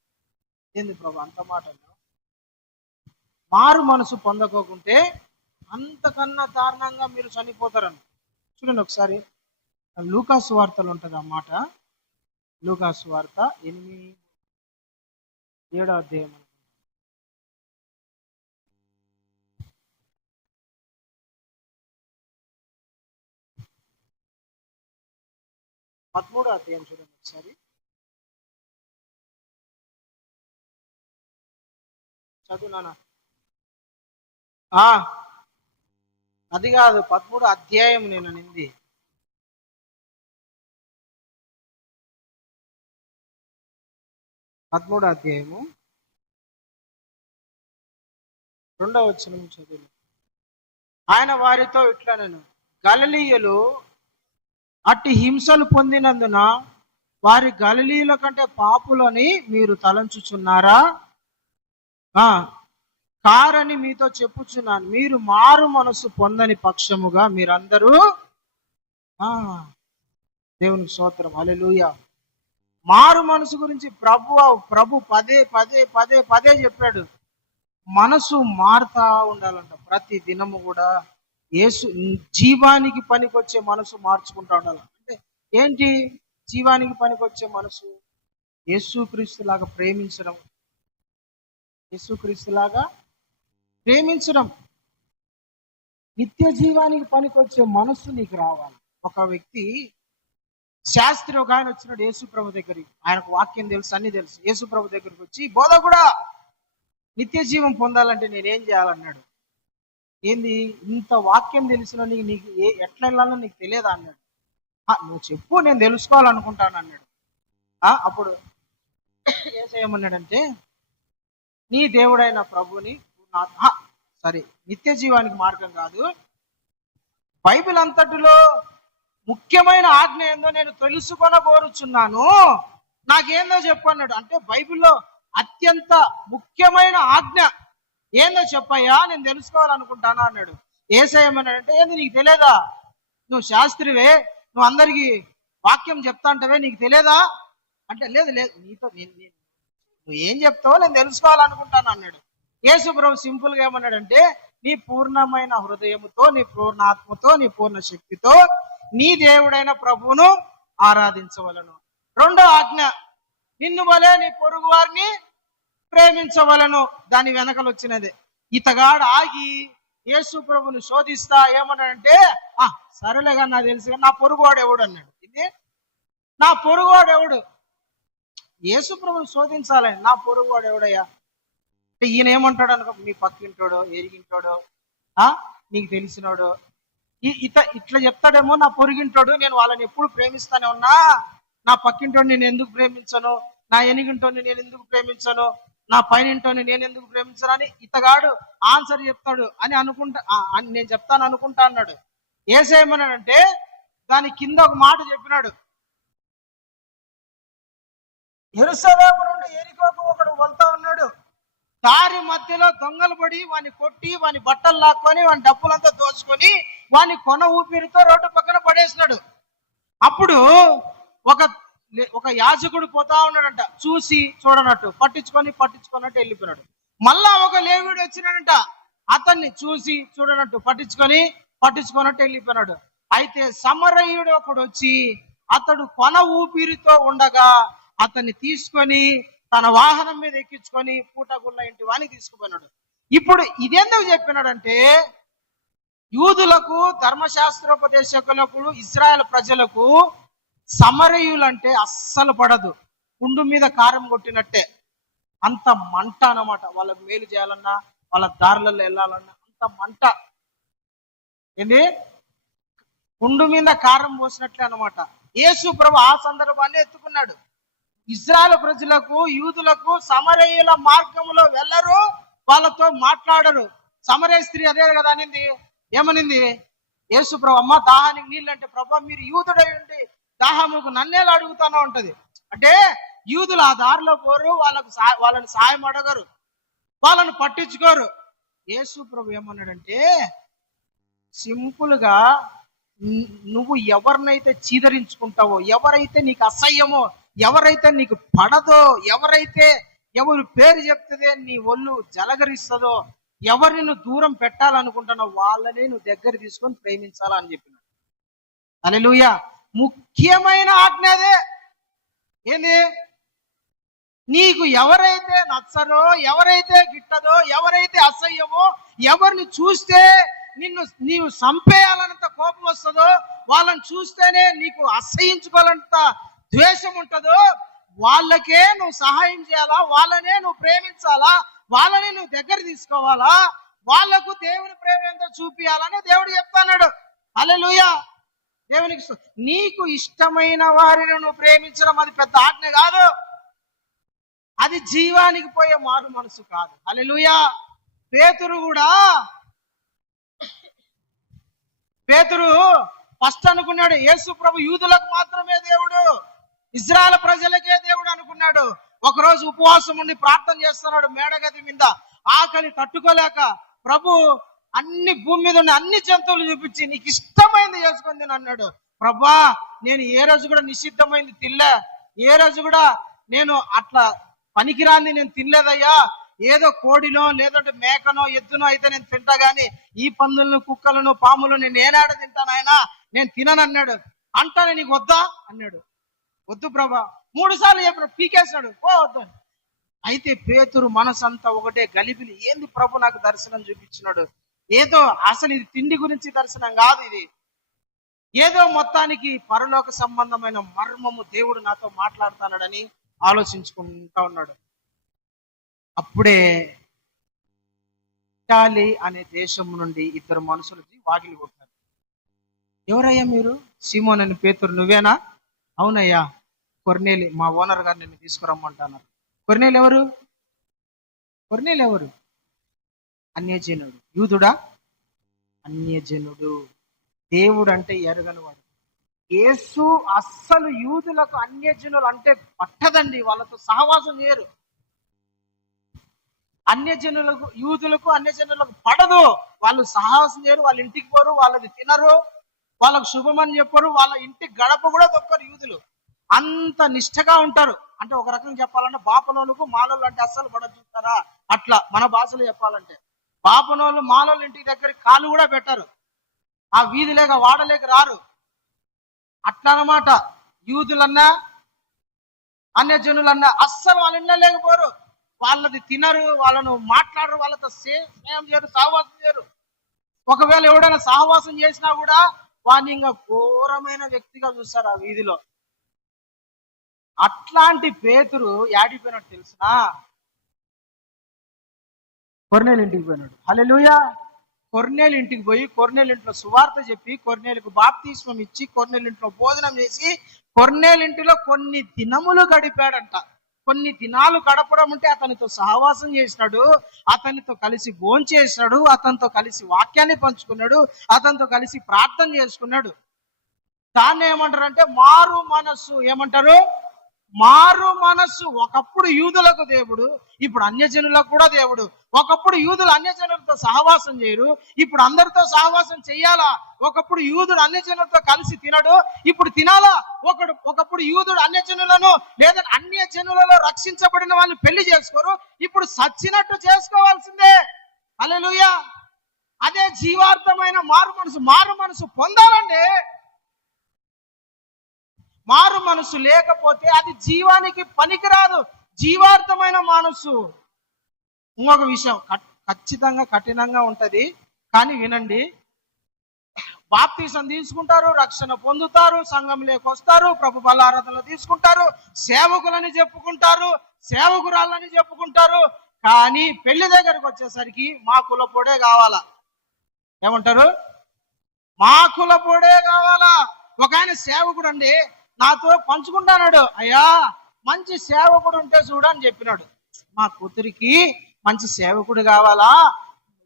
ఏంది ప్రభా అంత మాట అన్నాడు? మారు మనసు పొందకోకుంటే అంతకన్నా దారుణంగా మీరు చనిపోతారని. చూడండి ఒకసారి, లూకాసు వార్తలు ఉంటుంది ఆ మాట. లూకాసు వార్త 7వ అధ్యాయం 13వ అధ్యాయం చూడండి ఒకసారి. చదువునానా? అది కాదు, 13వ అధ్యాయం నేను అనింది. 13వ అధ్యాయము 2వ వచనం చదువు. ఆయన వారితో ఇట్లా, నేను గలిలీయులు అట్టి హింసలు పొందినందున వారి గలిలీయుల కంటే పాపులని మీరు తలంచుచున్నారా? కారని మీతో చెప్పుచున్నాను. మీరు మారు మనసు పొందని పక్షముగా మీరందరూ దేవునికి స్తోత్రం. హల్లెలూయా. మారు మనసు గురించి ప్రభు పదే పదే పదే పదే చెప్పాడు. మనసు మారుతా ఉండాలంట. ప్రతి దినము కూడా యేసు జీవానికి పనికొచ్చే మనసు మార్చుకుంటా ఉండాలి. అంటే ఏంటి జీవానికి పనికొచ్చే మనసు? యేసుక్రీస్తులాగా ప్రేమించడం, యేసుక్రీస్తులాగా ప్రేమించడం. నిత్య జీవానికి పనికొచ్చే మనసు నీకు రావాలి. ఒక వ్యక్తి శాస్త్రి ఒక ఆయన వచ్చినాడు యేసుప్రభు దగ్గరికి. ఆయనకు వాక్యం తెలుసు, అన్ని తెలుసు. యేసుప్రభు దగ్గరికి వచ్చి, బోధకుడా, నిత్య జీవం పొందాలంటే నేనేం చేయాలన్నాడు. ఏంది ఇంత వాక్యం తెలిసిన నీకు ఎట్లా వెళ్ళాలో నీకు తెలియదా అన్నాడు. నువ్వు చెప్పు, నేను తెలుసుకోవాలనుకుంటాను అన్నాడు. అప్పుడు ఏమన్నాడంటే, నీ దేవుడైన ప్రభుని సరే, నిత్య జీవానికి మార్గం కాదు, బైబిల్ అంతటిలో ముఖ్యమైన ఆజ్ఞ ఏందో నేను తెలుసుకొనగోరుచున్నాను, నాకేందో చెప్పు అన్నాడు. అంటే బైబిల్లో అత్యంత ముఖ్యమైన ఆజ్ఞ ఏందో చెప్పయ్యా, నేను తెలుసుకోవాలనుకుంటాను అన్నాడు. యేసయ్య ఏమన్నాడంటే, ఏంది నీకు తెలియదా? నువ్వు శాస్త్రివే, నువ్వు అందరికి వాక్యం చెప్తా అంటవే, నీకు తెలియదా అంటే, లేదు లేదు, నీతో నువ్వు ఏం చెప్తావో నేను తెలుసుకోవాలనుకుంటాను అన్నాడు. యేసు ప్రభు సింపుల్ గా ఏమన్నాడంటే, నీ పూర్ణమైన హృదయముతో, నీ పూర్ణ ఆత్మతో, నీ పూర్ణ శక్తితో నీ దేవుడైన ప్రభువును ఆరాధించవలను. రెండో ఆజ్ఞ, నిన్ను వలె నీ పొరుగు వారిని ప్రేమించవలను. దాని వెనకలు వచ్చినదే. ఇతగాడు ఆగి యేసు ప్రభుని శోధిస్తా ఏమన్నాడంటే, సరేలేగా నాకు తెలుసు, నా పొరుగువాడు ఎవడు అన్నాడు. ఇది నా పొరుగువాడు ఎవడు? యేసు ప్రభుని శోధించాలని, నా పొరుగువాడు ఎవడయ్యా అంటే ఈయన ఏమంటాడు అనుకో, నీ పక్కింటాడో ఎరిగింటాడో నీకు తెలిసినాడు ఇట్లా చెప్తాడేమో. నా పొరిగింటాడు, నేను వాళ్ళని ఎప్పుడు ప్రేమిస్తానే ఉన్నా, నా పక్కింటోని నేను ఎందుకు ప్రేమించను, నా ఎనిగింటోని నేను ఎందుకు ప్రేమించను, నా పైనింటోని నేను ఎందుకు ప్రేమించను అని ఇతగాడు ఆన్సర్ చెప్తాడు అని అనుకుంటా, నేను చెప్తాను అనుకుంటా అన్నాడు. ఏసేమన్నాడంటే దాని కింద ఒక మాట చెప్పినాడు, యెరూషలేము నుండి యెరికోకు ఒకడు వెళ్తా ఉన్నాడు, దారి మధ్యలో దొంగలు పడి వాని కొట్టి వాని బట్టలు లాక్కొని వాని డబ్బులంతా దోచుకొని వాని కొన ఊపిరితో రోడ్డు పక్కన పడేసినాడు. అప్పుడు ఒక యాజకుడు పోతా ఉన్నాడంట, చూసి చూడనట్టు పట్టించుకున్నట్టు వెళ్ళిపోయినాడు. మళ్ళా ఒక లేవీడు వచ్చినాడంట, అతన్ని చూసి చూడనట్టు పట్టించుకున్నట్టు వెళ్ళిపోయినాడు. అయితే సమరయుడు ఒకడు వచ్చి అతడు కొన ఊపిరితో ఉండగా అతన్ని తీసుకొని తన వాహనం మీద ఎక్కించుకొని పూటగుళ్ళ ఇంటి వాని తీసుకుపోయినాడు. ఇప్పుడు ఇదెందుకు చెప్పినాడంటే, యూదులకు, ధర్మశాస్త్రోపదేశకులకు, ఇజ్రాయెల్ ప్రజలకు సమరయులంటే అస్సలు పడదు. కుండు మీద కారం కొట్టినట్టే, అంత మంట అన్నమాట. వాళ్ళకు మేలు చేయాలన్నా, వాళ్ళ దారులలో వెళ్ళాలన్నా అంత మంట. ఏంది? కుండు మీద కారం పోసినట్లే అన్నమాట. యేసు ప్రభు ఆ సందర్భాన్ని ఎత్తుకున్నాడు. ఇజ్రాయెల్ ప్రజలకు, యూదులకు సమరయుల మార్గంలో వెళ్ళరు, వాళ్ళతో మాట్లాడరు. సమరయ స్త్రీ అదే కదా అనింది. ఏమనింది? యేసు ప్రభు, అమ్మ దాహానికి నీళ్ళు అంటే, ప్రభు మీరు యూదుడై ఉండి దాహముకు నన్నేలా అడుగుతానో ఉంటది. అంటే యూదులు ఆ దారిలో పోరు, వాళ్ళని సాయం అడగరు, వాళ్ళని పట్టించుకోరు. యేసు ప్రభు ఏమన్నాడంటే, సింపుల్ గా నువ్వు ఎవరినైతే చీదరించుకుంటావో, ఎవరైతే నీకు అసహ్యమో, ఎవరైతే నీకు పడదో, ఎవరి పేరు చెప్తుందే నీ ఒళ్ళు జలగరిస్తుందో, ఎవరిని నువ్వు దూరం పెట్టాలనుకుంటున్నావు వాళ్ళని నువ్వు దగ్గర తీసుకొని ప్రేమించాలని చెప్పినాడు. హల్లెలూయా. ముఖ్యమైన ఆజ్ఞ అదే. ఏంది? నీకు ఎవరైతే నచ్చరో, ఎవరైతే గిట్టదో, ఎవరైతే అసహ్యమో, ఎవరిని చూస్తే నీవు చంపేయాలన్నంత కోపం వస్తుందో, వాళ్ళని చూస్తేనే నీకు అసహ్యించుకోవాలంత ద్వేషం ఉంటుందో, వాళ్ళకే నువ్వు సహాయం చేయాలా, వాళ్ళనే నువ్వు ప్రేమించాలా, వాళ్ళని నువ్వు దగ్గర తీసుకోవాలా, వాళ్లకు దేవుని ప్రేమ ఎంతో చూపియాలని దేవుడు చెప్తున్నాడు. హల్లెలూయా. దేవునికి నీకు ఇష్టమైన వారిని నువ్వు ప్రేమించడం అది పెద్ద ఆజ్ఞ కాదు, అది జీవానికి పోయే మారు మనసు కాదు. హల్లెలూయా. పేతురు ఫస్ట్ అనుకున్నాడు యేసు ప్రభు యూదులకు మాత్రమే దేవుడు, ఇజ్రాయెల్ ప్రజలకే దేవుడు అనుకున్నాడు. ఒకరోజు ఉపవాసం ఉండి ప్రార్థన చేస్తున్నాడు మేడగది మీద, ఆకలి తట్టుకోలేక. ప్రభు అన్ని భూమి మీద ఉన్న అన్ని జంతువులు చూపించి నీకు ఇష్టమైంది చేసుకొని తిను అన్నాడు. ప్రభా నేను ఏ రోజు కూడా నిషిద్ధమైంది తినలే, ఏ రోజు కూడా నేను అట్లా పనికిరాంది నేను తినలేదయ్యా, ఏదో కోడినో లేదంటే మేకనో ఎద్దునో అయితే నేను తింటా గాని ఈ పందులను, కుక్కలను, పాములను నేను ఏనాడ తింటాను ఆయన, నేను తినను అన్నాడు. అంటానే నీకు వద్దా అన్నాడు. వద్దు ప్రభా. 3 సార్లు చెప్పిన పీకేసినాడు, వద్దు. అయితే పేతురు మనసంతా ఒకటే గలిబిలి. ఏంది ప్రభు నాకు దర్శనం చూపించినాడు, ఏదో అసలు ఇది తిండి గురించి దర్శనం కాదు, ఇది ఏదో మొత్తానికి పరలోక సంబంధమైన మర్మము దేవుడు నాతో మాట్లాడుతున్నాడని ఆలోచించుకుంటా ఉన్నాడు. అప్పుడే ఇటాలీ అనే దేశం నుండి 2 మనుషులు వాకిలి కొట్టారు. ఎవరయ్యా మీరు? సీమోన్ అని పేతురు, నువ్వేనా? అవునయ్యా, కొర్నేలి మా ఓనర్ గారు నిన్ను తీసుకురమ్మంటున్నారు. కొర్నేలి ఎవరు? అన్యజనుడు. యూదుడా? అన్యజనుడు. దేవుడు అంటే ఎరగనివాడు. యేసు అస్సలు యూదులకు అన్యజనులు అంటే పట్టదండి, వాళ్ళతో సహవాసం చేయరు. యూదులకు అన్యజనులకు పడదు, వాళ్ళు సహవాసం చేయరు, వాళ్ళ ఇంటికి పోరు, వాళ్ళది తినరు, వాళ్ళకు శుభమని చెప్పరు, వాళ్ళ ఇంటి గడప కూడా దొక్కరు యూదులు. అంత నిష్ఠగా ఉంటారు. అంటే ఒక రకంగా చెప్పాలంటే బాపనోళ్ళకు మాలోళ్ళు అంటే అస్సలు పడ చూస్తారా, అట్లా మన భాషలో చెప్పాలంటే బాపనోళ్ళు మాలోళ్ళ ఇంటి దగ్గరికి కాళ్ళు కూడా పెట్టరు, ఆ వీధిలేక వాడలేక రారు. అట్లా అన్నమాట. యూదులన్నా అన్యజనులన్నా అస్సలు వాళ్ళ ఇంట్లో లేకపోరు, వాళ్ళది తినరు, వాళ్ళను మాట్లాడరు, వాళ్ళతో స్నేహం చేయరు, సహవాసం చేయరు. ఒకవేళ ఎవడైనా సహవాసం చేసినా కూడా వాడిని ఇంకా ఘోరమైన వ్యక్తిగా చూస్తారు ఆ వీధిలో. అట్లాంటి పేతురు యాడిపోయినట్టు తెలిసినా, కొర్నేలు ఇంటికి పోయినాడు. హల్లెలూయా. కొర్నేలు ఇంటికి పోయి కొర్నేలు ఇంట్లో సువార్త చెప్పి కొర్నేలుకు బాప్తిస్మం ఇచ్చి కొర్నేలు ఇంట్లో భోజనం చేసి కొర్నేలు ఇంటిలో కొన్ని దినములు గడిపాడంట. కొన్ని దినాలు గడపడం అంటే అతనితో సహవాసం చేసినాడు, అతనితో కలిసి భోంచేసినాడు, అతనితో కలిసి వాక్యాన్ని పంచుకున్నాడు, అతనితో కలిసి ప్రార్థన చేసుకున్నాడు. దాన్ని ఏమంటారంటే మారు మనస్సు. ఏమంటారు? మారు మనస్సు. ఒకప్పుడు యూదులకు దేవుడు, ఇప్పుడు అన్యజనులకు కూడా దేవుడు. ఒకప్పుడు యూదులు అన్యజనులతో సహవాసం చేయరు, ఇప్పుడు అందరితో సహవాసం చెయ్యాలా. ఒకప్పుడు యూదుడు అన్యజనులతో కలిసి తినడు, ఇప్పుడు తినాలా. ఒకప్పుడు యూదుడు అన్యజనులను లేదా అన్యజనులలో రక్షించబడిన వాళ్ళని పెళ్లి చేసుకోరు, ఇప్పుడు సచ్చినట్టు చేసుకోవాల్సిందే. హల్లెలూయా. అదే జీవార్థమైన మారు మనసు. మారు మనసు పొందాలండి. మారు మనసు లేకపోతే అది జీవానికి పనికిరాదు. జీవార్థమైన మనసు. ఇంకొక విషయం ఖచ్చితంగా కఠినంగా ఉంటది, కానీ వినండి. బాప్తీసం తీసుకుంటారు, రక్షణ పొందుతారు, సంఘంలోకి వస్తారు, ప్రభు బలారాధనలు తీసుకుంటారు, సేవకులని చెప్పుకుంటారు, సేవకురాలని చెప్పుకుంటారు. కానీ పెళ్లి దగ్గరకు వచ్చేసరికి మా కులపోడే కావాలా. ఏమంటారు? మా కులపోడే కావాలా. ఒక ఆయన సేవకుడు అండి నాతో పంచుకుంటాడు, అయ్యా మంచి సేవకుడు ఉంటే చూడని చెప్పినాడు. మా కూతురికి మంచి సేవకుడు కావాలా,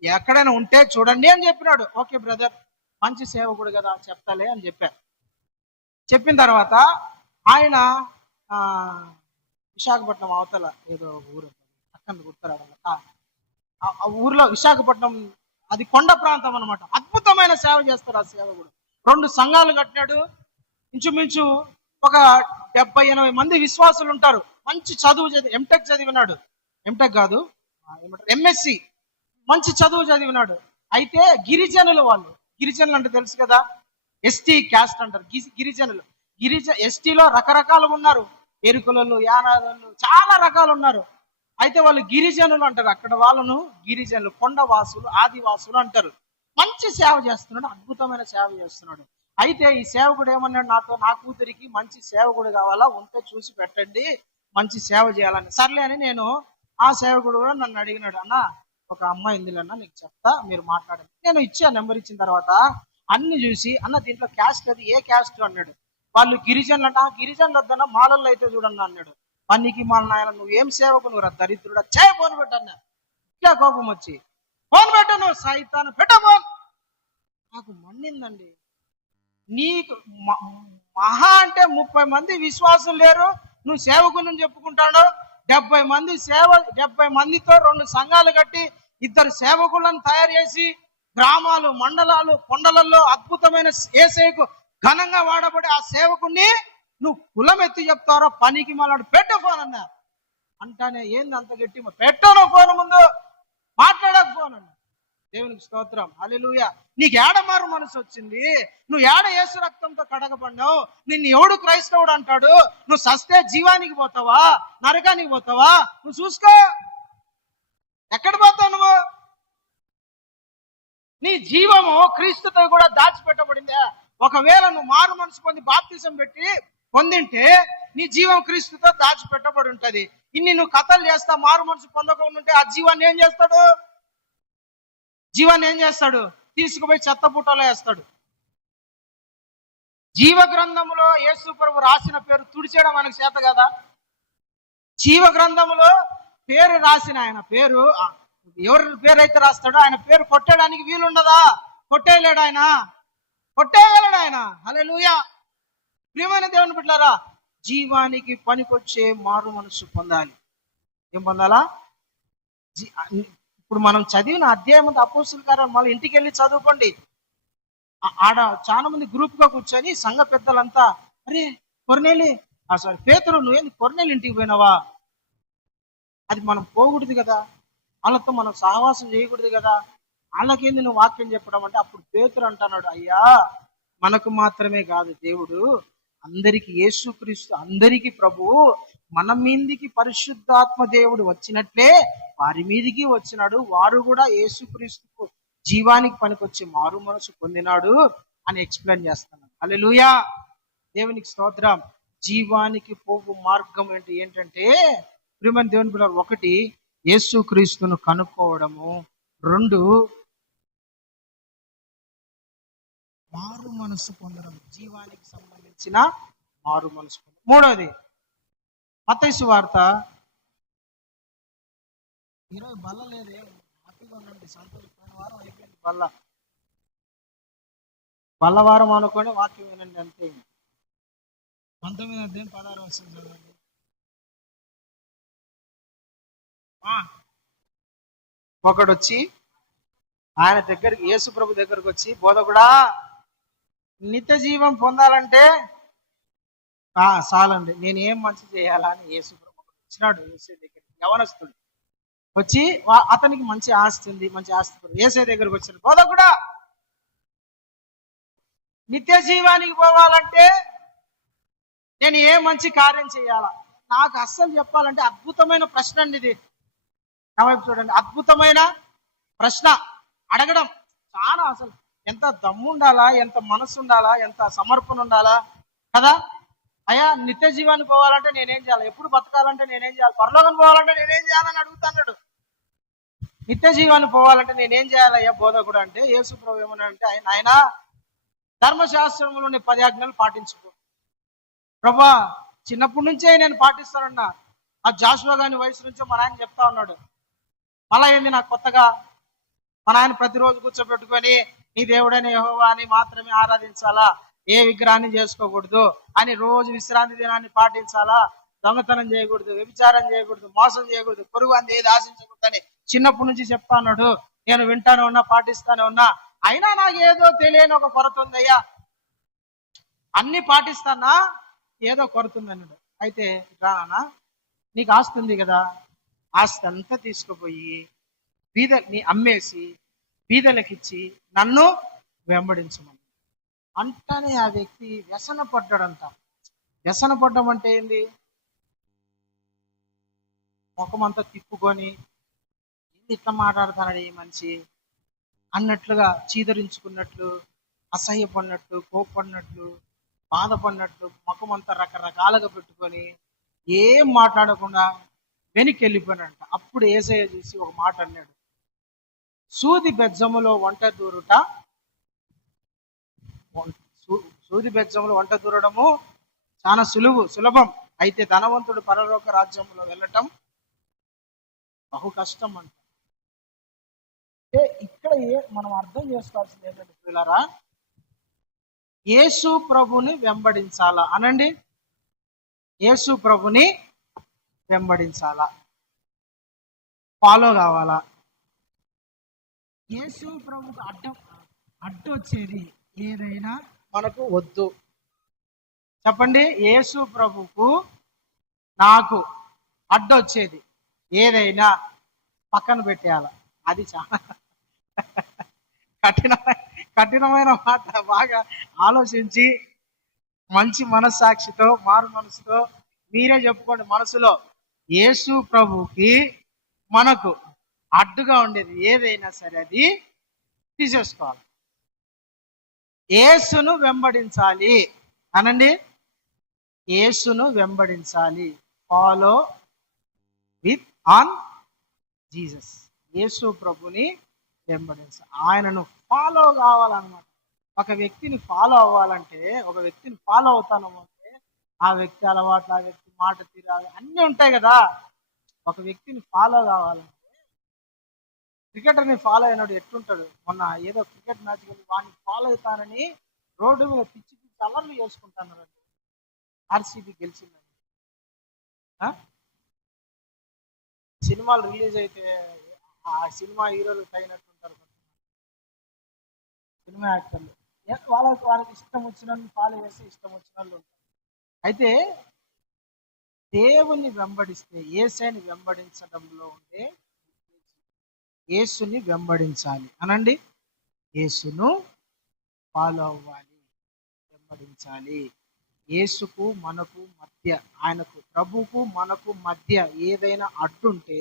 ఎక్కడైనా ఉంటే చూడండి అని చెప్పినాడు. ఓకే బ్రదర్, మంచి సేవకుడు కదా చెప్తాలే అని చెప్పాను. చెప్పిన తర్వాత ఆయన విశాఖపట్నం అవతల ఏదో ఊరు అక్కడ గుర్తురాడు, ఆ ఊర్లో విశాఖపట్నం అది కొండ ప్రాంతం అనమాట. అద్భుతమైన సేవ చేస్తాడు ఆ సేవకుడు. 2 సంఘాలు కట్టినాడు. ఇంచుమించు ఒక 70-80 మంది విశ్వాసులు ఉంటారు. మంచి చదువు ఎంటెక్ చదివినాడు. ఎంటెక్ కాదు, ఎంఎస్సి. మంచి చదువు చదివినాడు. అయితే గిరిజనులు, వాళ్ళు గిరిజనులు అంటే తెలుసు కదా, ఎస్టీ క్యాస్ట్ అంటారు. గిరిజనులు ఎస్టీలో రకరకాలుగా ఉన్నారు. ఎరుకులలో, యానాదులు, చాలా రకాలు ఉన్నారు. అయితే వాళ్ళు గిరిజనులు అంటారు. అక్కడ వాళ్ళను గిరిజనులు, కొండవాసులు, ఆదివాసులు అంటారు. మంచి సేవ చేస్తున్నాడు, అద్భుతమైన సేవ చేస్తున్నాడు. అయితే ఈ సేవకుడు ఏమన్నాడు నాతో, నా కూతురికి మంచి సేవకుడు కావాలా, ఉంటే చూసి పెట్టండి, మంచి సేవ చేయాలని. సర్లే అని నేను, ఆ సేవకుడు కూడా నన్ను అడిగినాడు, అన్న ఒక అమ్మాయి ఉందిలన్నా నీకు చెప్తా, మీరు మాట్లాడండి. నేను ఇచ్చా. నెంబర్ ఇచ్చిన తర్వాత అన్ని చూసి, అన్న దీంట్లో క్యాస్ట్ అది ఏ క్యాస్ట్ అన్నాడు. వాళ్ళు గిరిజనులు అంట. గిరిజనులు వద్దన్నా మాలల్లో అయితే చూడన్నా అన్నాడు. పనికి మా నాయన నువ్వేం సేవకు నువ్వు రా దరిద్రుడా, ఫోన్ పెట్టన్నా. ఇట్లా కోపం వచ్చి, ఫోన్ పెట్టను సైతాను పెట్ట ఫోన్. నాకు మండిందండి. నీకు మహా అంటే 30 మంది విశ్వాసులు లేరు, నువ్వు సేవకుని చెప్పుకుంటాడు. 70 మందితో 2 సంఘాలు కట్టి 2 సేవకులను తయారు చేసి గ్రామాలు, మండలాలు, కొండలలో అద్భుతమైన యేసయ్యకు ఘనంగా వాడబడే ఆ సేవకుని నువ్వు కులం ఎత్తి చెప్తారో, పనికి మళ్ళీ పెట్టు ఫోన్ అన్నా. అంటానే ఏంది అంత గట్టి, పెట్టను ఫోన్, ముందు మాట్లాడక ఫోన్ అన్నా. దేవునికి స్తోత్రం. హల్లెలూయా. నీకు ఏడ మారు మనసు వచ్చింది? నువ్వు ఏడ యేసు రక్తంతో కడగబడినావు? నిన్ను ఎవడు క్రైస్తవుడు అంటాడు? నువ్వు సస్తే జీవానికి పోతావా, నరకానికి పోతావా? నువ్వు చూసుకో, ఎక్కడ పోతావు నువ్వు? నీ జీవము క్రీస్తుతో కూడా దాచిపెట్టబడిందా? ఒకవేళ నువ్వు మారు మనసు పొంది బాప్తిసం పొందింటే నీ జీవం క్రీస్తుతో దాచిపెట్టబడి ఉంటది. ఇన్ని నువ్వు కథలు చేస్తా మారు మనసు పొందకుండా ఉంటే ఆ జీవాన్ని ఏం చేస్తాడు? జీవాన్ని ఏం చేస్తాడు? తీసుకుపోయి చెత్త పుట్టలో వేస్తాడు. జీవ గ్రంథములో యేసు ప్రభు రాసిన పేరు తుడిచేయడం మనకు చేత కదా. జీవ గ్రంథములో పేరు రాసిన ఆయన పేరు, ఎవరి పేరు అయితే రాస్తాడో ఆయన పేరు కొట్టేయడానికి వీలుండదా? కొట్టేయలేడు ఆయన, కొట్టేయలేడు ఆయన. హల్లెలూయా. ప్రియమైన దేవుని బిడ్డలారా, జీవానికి పనికొచ్చే మారు మనసు పొందాలి. ఏం పొందాలా? ఇప్పుడు మనం చదివిన అధ్యాయం అంతా అపోస్తుల కార్యాలు మళ్ళీ ఇంటికి వెళ్ళి చదువుకోండి. ఆడ చాలా మంది గ్రూప్ గా కూర్చొని సంఘ పెద్దలంతా, అరే కొర్నేలి సారీ పేతురు, నువ్వేంది కొర్నేలు ఇంటికి పోయినావా? అది మనం పోకూడదు కదా, వాళ్ళతో మనం సహవాసం చేయకూడదు కదా, వాళ్ళకేంది నువ్వు వాక్యం చెప్పడం అంటే, అప్పుడు పేతురు అంటున్నాడు, అయ్యా మనకు మాత్రమే కాదు దేవుడు, అందరికి యేసుక్రీస్తు అందరికి ప్రభువు, మన మీదికి పరిశుద్ధాత్మ దేవుడు వచ్చినట్లే వారి మీదికి వచ్చినాడు, వారు కూడా యేసుక్రీస్తుకు జీవానికి పనికొచ్చి మారు మనసు పొందినాడు అని ఎక్స్ప్లెయిన్ చేస్తున్నాడు. హల్లెలూయా, దేవునికి స్తోత్రం. జీవానికి పోవు మార్గం ఏంటంటే ప్రియమైన దేవుని పిల్లలు, ఒకటి యేసుక్రీస్తును కనుక్కోవడము, రెండు మారు మనసు పొందడం, జీవానికి సంబంధించిన మారు మనసు పొందడం. మూడవది మత్తయి సువార్త 20 బల్ల లేదే, హ్యాపీగా ఉండండి, సంతోషమైన వారం అయిపోయింది, బల్లవారం అనుకోండి, వాక్యం వినండి అంతే. 19 అధ్యాయం 16 వస్తుంది చదవండి. ఒకడు వచ్చి ఆయన దగ్గరికి, యేసు ప్రభు దగ్గరకు వచ్చి, బోధకుడా నిత్య జీవం పొందాలంటే చాలండి, నేను ఏం మంచి చేయాలా అని యేసు ప్రభు వచ్చినాడు. యేసు దగ్గరికి యవనస్తుడు వచ్చి, అతనికి మంచి ఆస్తి ఉంది, మంచి ఆస్తి. యేసు దగ్గరకు వచ్చాడు, బోధకుడా నిత్య జీవానికి పోవాలంటే నేను ఏ మంచి కార్యం చేయాలా? నాకు అస్సలు చెప్పాలంటే అద్భుతమైన ప్రశ్న అండి ఇది. నా వైపు చూడండి, అద్భుతమైన ప్రశ్న అడగడం. చాలా అసలు ఎంత దమ్ము ఉండాలా, ఎంత మనసు ఉండాలా, ఎంత సమర్పణ ఉండాలా కదా. అయ్యా నిత్య జీవానికి పోవాలంటే నేనేం చేయాలి, ఎప్పుడు బతకాలంటే నేనేం చేయాలి, పరలోకం పోవాలంటే నేనేం చేయాలని అడుగుతున్నాడు. నిత్య జీవానికి పోవాలంటే నేనేం చేయాలయ్యా బోధకుడు అంటే, యేసు ప్రభు ఏమన్నాడంటే, ఆయన ధర్మశాస్త్రంలోని 10 ఆజ్ఞలు పాటించుకో. ప్రభా చిన్నప్పటి నుంచే నేను పాటిస్తానన్నా, ఆ జాషువా గాని వయసు నుంచో మా నాయన చెప్తా ఉన్నాడు. మళ్ళా ఏంది నాకు కొత్తగా? మా నాయన ప్రతిరోజు కూర్చోబెట్టుకొని నీ దేవుడైన యెహోవా అని మాత్రమే ఆరాధించాలా, ఏ విగ్రహాన్ని చేసుకోకూడదు అని, రోజు విశ్రాంతి దినాన్ని పాటించాలా, దొంగతనం చేయకూడదు, వ్యభిచారం చేయకూడదు, మోసం చేయకూడదు, పొరుగు అంది ఏది ఆశించకూడదు అని చిన్నప్పటి నుంచి చెప్తా ఉన్నాడు. నేను వింటానే ఉన్నా, పాటిస్తానే ఉన్నా, అయినా నాకు ఏదో తెలియని ఒక కొరత ఉందయ్యా, అన్ని పాటిస్తానా, ఏదో కొరత ఉంది అన్నాడు. అయితే రానా, నీకు ఆస్తి ఉంది కదా, ఆస్తి అంతా తీసుకుపోయి బీదల్ని అమ్మేసి బీదలకిచ్చి నన్ను వెంబడించమని అంటనే ఆ వ్యక్తి వ్యసన పడ్డాడంట. వ్యసన పడ్డం అంటే ఏంది? ముఖం అంతా తిప్పుకొని ఇట్లా మాట్లాడుతాడు ఈ మనిషి అన్నట్లుగా, చీదరించుకున్నట్లు, అసహ్యపడినట్లు, కోప్పడినట్లు, బాధపడినట్లు, ముఖం అంతా రకరకాలుగా పెట్టుకొని ఏం మాట్లాడకుండా వెనక్కి వెళ్ళిపోయినంట. అప్పుడు యేసయ్య చూసి ఒక మాట అన్నాడు, సూది బెజ్జములో వంట దూరుట, సూది బెజ్జములో వంట దూరడము చాలా సులభం, అయితే ధనవంతుడు పరలోక రాజ్యంలో వెళ్ళటం బహు కష్టం అంట. ఇక్కడ మనం అర్థం చేసుకోవాల్సింది ఏంటంటే పిల్లరా, యేసు ప్రభుని వెంబడించాలా అనండి, యేసు ప్రభుని వెంబడించాలా, ఫాలో కావాలా. యేసు ప్రభుకు అడ్డు వచ్చేది ఏదైనా మనకు వద్దు. చెప్పండి, యేసు ప్రభుకు నాకు అడ్డొచ్చేది ఏదైనా పక్కన పెట్టేయాల. అది చాలా కఠినమైన మాట. బాగా ఆలోచించి మంచి మనస్సాక్షితో, మారు మనసుతో మీరే చెప్పుకోండి మనసులో, యేసు ప్రభుకి మనకు అడ్డుగా ఉండేది ఏదైనా సరే అది తీసేసుకోవాలి. యేసును వెంబడించాలి అనండి, యేసును వెంబడించాలి. Follow with on Jesus. యేసు ప్రభుని వెంబడించాలి, ఆయనను ఫాలో కావాలన్నమాట. ఒక వ్యక్తిని ఫాలో అవ్వాలంటే, ఒక వ్యక్తిని ఫాలో అవుతాను అంటే ఆ వ్యక్తి అలవాట్లు, ఆ వ్యక్తి మాట తీరాలి అన్నీ ఉంటాయి కదా. ఒక వ్యక్తిని ఫాలో కావాలంటే, క్రికెటర్ని ఫాలో అయినాడు ఎట్లుంటాడు? మొన్న ఏదో క్రికెట్ మ్యాచ్ వెళ్ళి వాడిని ఫాలో అవుతానని రోడ్డు మీద పిచ్చి పిచ్చి అల్లర్లు చేసుకుంటున్నారు. ఆర్సీబీ గెలిచిందని. సినిమాలు రిలీజ్ అయితే ఆ సినిమా హీరోలు తగినట్టుంటారు సినిమా యాక్టర్లు. వాళ్ళకి ఇష్టం వచ్చిన ఫాలో చేస్తే ఇష్టం వచ్చిన వాళ్ళు ఉంటారు. అయితే దేవుణ్ణి వెంబడిస్తే, యేసయ్యని వెంబడించడంలో ఉండే యేసుని వెంబడించాలి అనండి. యేసును ఫాలో అవ్వాలి, వెంబడించాలి. యేసుకు మనకు మధ్య, ఆయనకు ప్రభువుకు మనకు మధ్య ఏదైనా అడ్డుంటే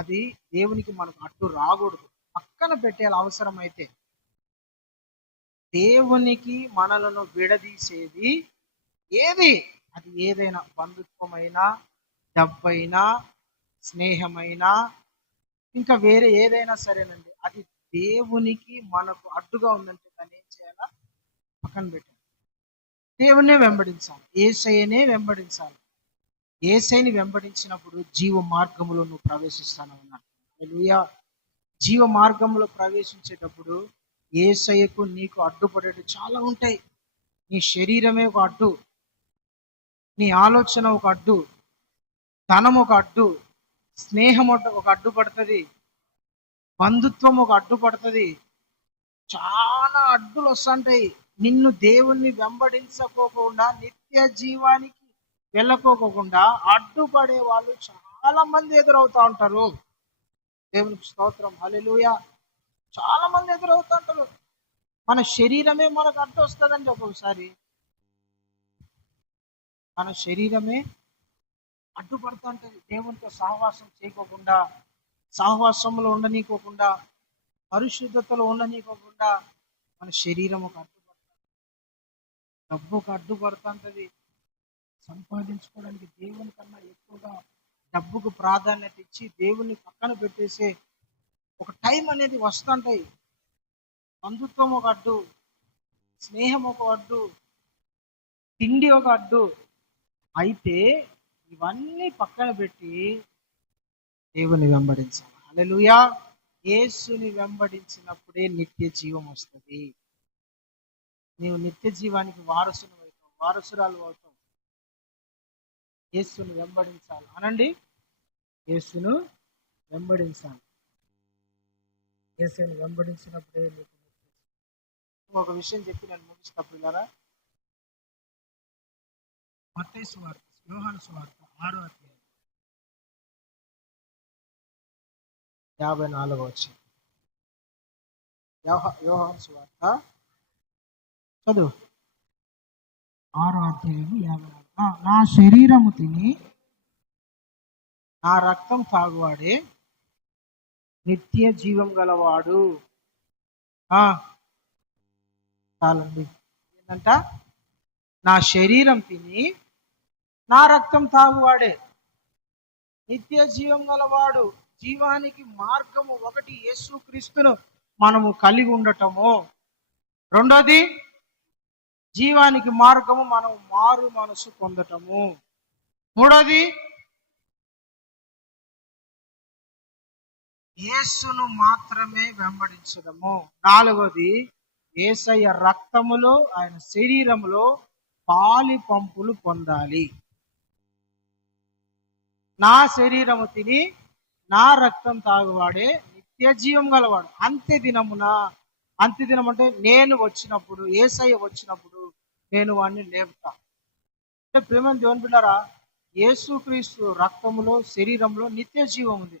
అది దేవునికి మనకు అడ్డు రాకూడదు, పక్కన పెట్టేయాలి. అవసరమైతే దేవునికి మనలను విడదీసేది ఏది, అది ఏదైనా, బంధుత్వమైనా, డబ్బైనా, స్నేహమైనా, ఇంకా వేరే ఏదైనా సరేనండి, అది దేవునికి మనకు అడ్డుగా ఉందంటే దాన్ని ఏం చేయాలా? పక్కన పెట్టాలి. దేవుణ్ణే వెంబడించాలి, యేసయ్యనే వెంబడించాలి. యేసయ్యని వెంబడించినప్పుడు జీవ మార్గములో నువ్వు ప్రవేశిస్తానన్నాడు. హల్లెలూయా. జీవ మార్గంలో ప్రవేశించేటప్పుడు యేసయ్యకు నీకు అడ్డుపడేవి చాలా ఉంటాయి. నీ శరీరమే ఒక అడ్డు, నీ ఆలోచన ఒక అడ్డు, ధనం ఒక అడ్డు, స్నేహం ఒక అడ్డుపడుతుంది, బంధుత్వం ఒక అడ్డుపడుతుంది. చాలా అడ్డులు వస్తుంటాయి. నిన్ను దేవుణ్ణి వెంబడించకోకుండా, నిత్య జీవానికి వెళ్ళకోకుండా అడ్డుపడే వాళ్ళు చాలా మంది ఎదురవుతా ఉంటారు. దేవునికి స్తోత్రం, హల్లెలూయా. చాలా మంది ఎదురవుతా ఉంటారు. మన శరీరమే మనకు అడ్డు వస్తుందండి. ఒక్కొక్కసారి మన శరీరమే అడ్డుపడుతూ ఉంటుంది. దేవునితో సహవాసం చేయకోకుండా, సహవాసంలో ఉండనీకోకుండా, పరిశుద్ధతలో ఉండనీకోకుండా మన శరీరం ఒక అడ్డుపడుతుంది, డబ్బు ఒక అడ్డుపడుతుంటది. సంపాదించుకోవడానికి దేవుని కన్నా ఎక్కువగా డబ్బుకు ప్రాధాన్యత ఇచ్చి దేవుని పక్కన పెట్టేసే ఒక టైం అనేది వస్తుంటాయి. బంధుత్వం ఒక అడ్డు, స్నేహం ఒక అడ్డు, తిండి ఒక అడ్డు. అయితే ఇవన్నీ పక్కన పెట్టి దేవుని వెంబడించాలి. హల్లెలూయా. యేసుని వెంబడించినప్పుడే నిత్య జీవం వస్తుంది. నీవు నిత్య జీవానికి వారసును అవుతావు, వారసురాలు అవుతావు. యేసుని వెంబడించాలి అనండి. యేసును వెంబడించాలి. యేసుని వెంబడించినప్పుడే నీకు ఒక విషయం చెప్పి నేను ముగిస్తప్పుడు ఇలారా. మత్తయి సువార్త, యోహాను సువార్త 6వ అధ్యాయం 54వ వచనం. యోహాను సువార్త చదువు. 6వ అధ్యాయం 54. నా శరీరము తిని నా రక్తం తాగువాడే నిత్య జీవం గలవాడు. చాలండి. ఏంటంట? నా శరీరం తిని నా రక్తం తాగువాడే నిత్య జీవం గలవాడు. జీవానికి మార్గము ఒకటి, యేసుక్రీస్తును మనము కలిగి ఉండటము. రెండోది, జీవానికి మార్గము మనం మారు మనసు పొందటము. మూడోది, యేసును మాత్రమే వెంబడించడము. నాలుగోది, యేసయ్య రక్తములో, ఆయన శరీరములో పాలి పంపులు పొందాలి. నా శరీరము తిని నా రక్తం తాగువాడే నిత్య జీవం గలవాడు. అంత్యదినం అంటే నేను వచ్చినప్పుడు, యేసయ్య వచ్చినప్పుడు నేను వాడిని లేపుతా. అంటే ప్రేమ దేవుని బిడ్డారా, యేసుక్రీస్తు రక్తములో, శరీరంలో నిత్య జీవం ఉంది.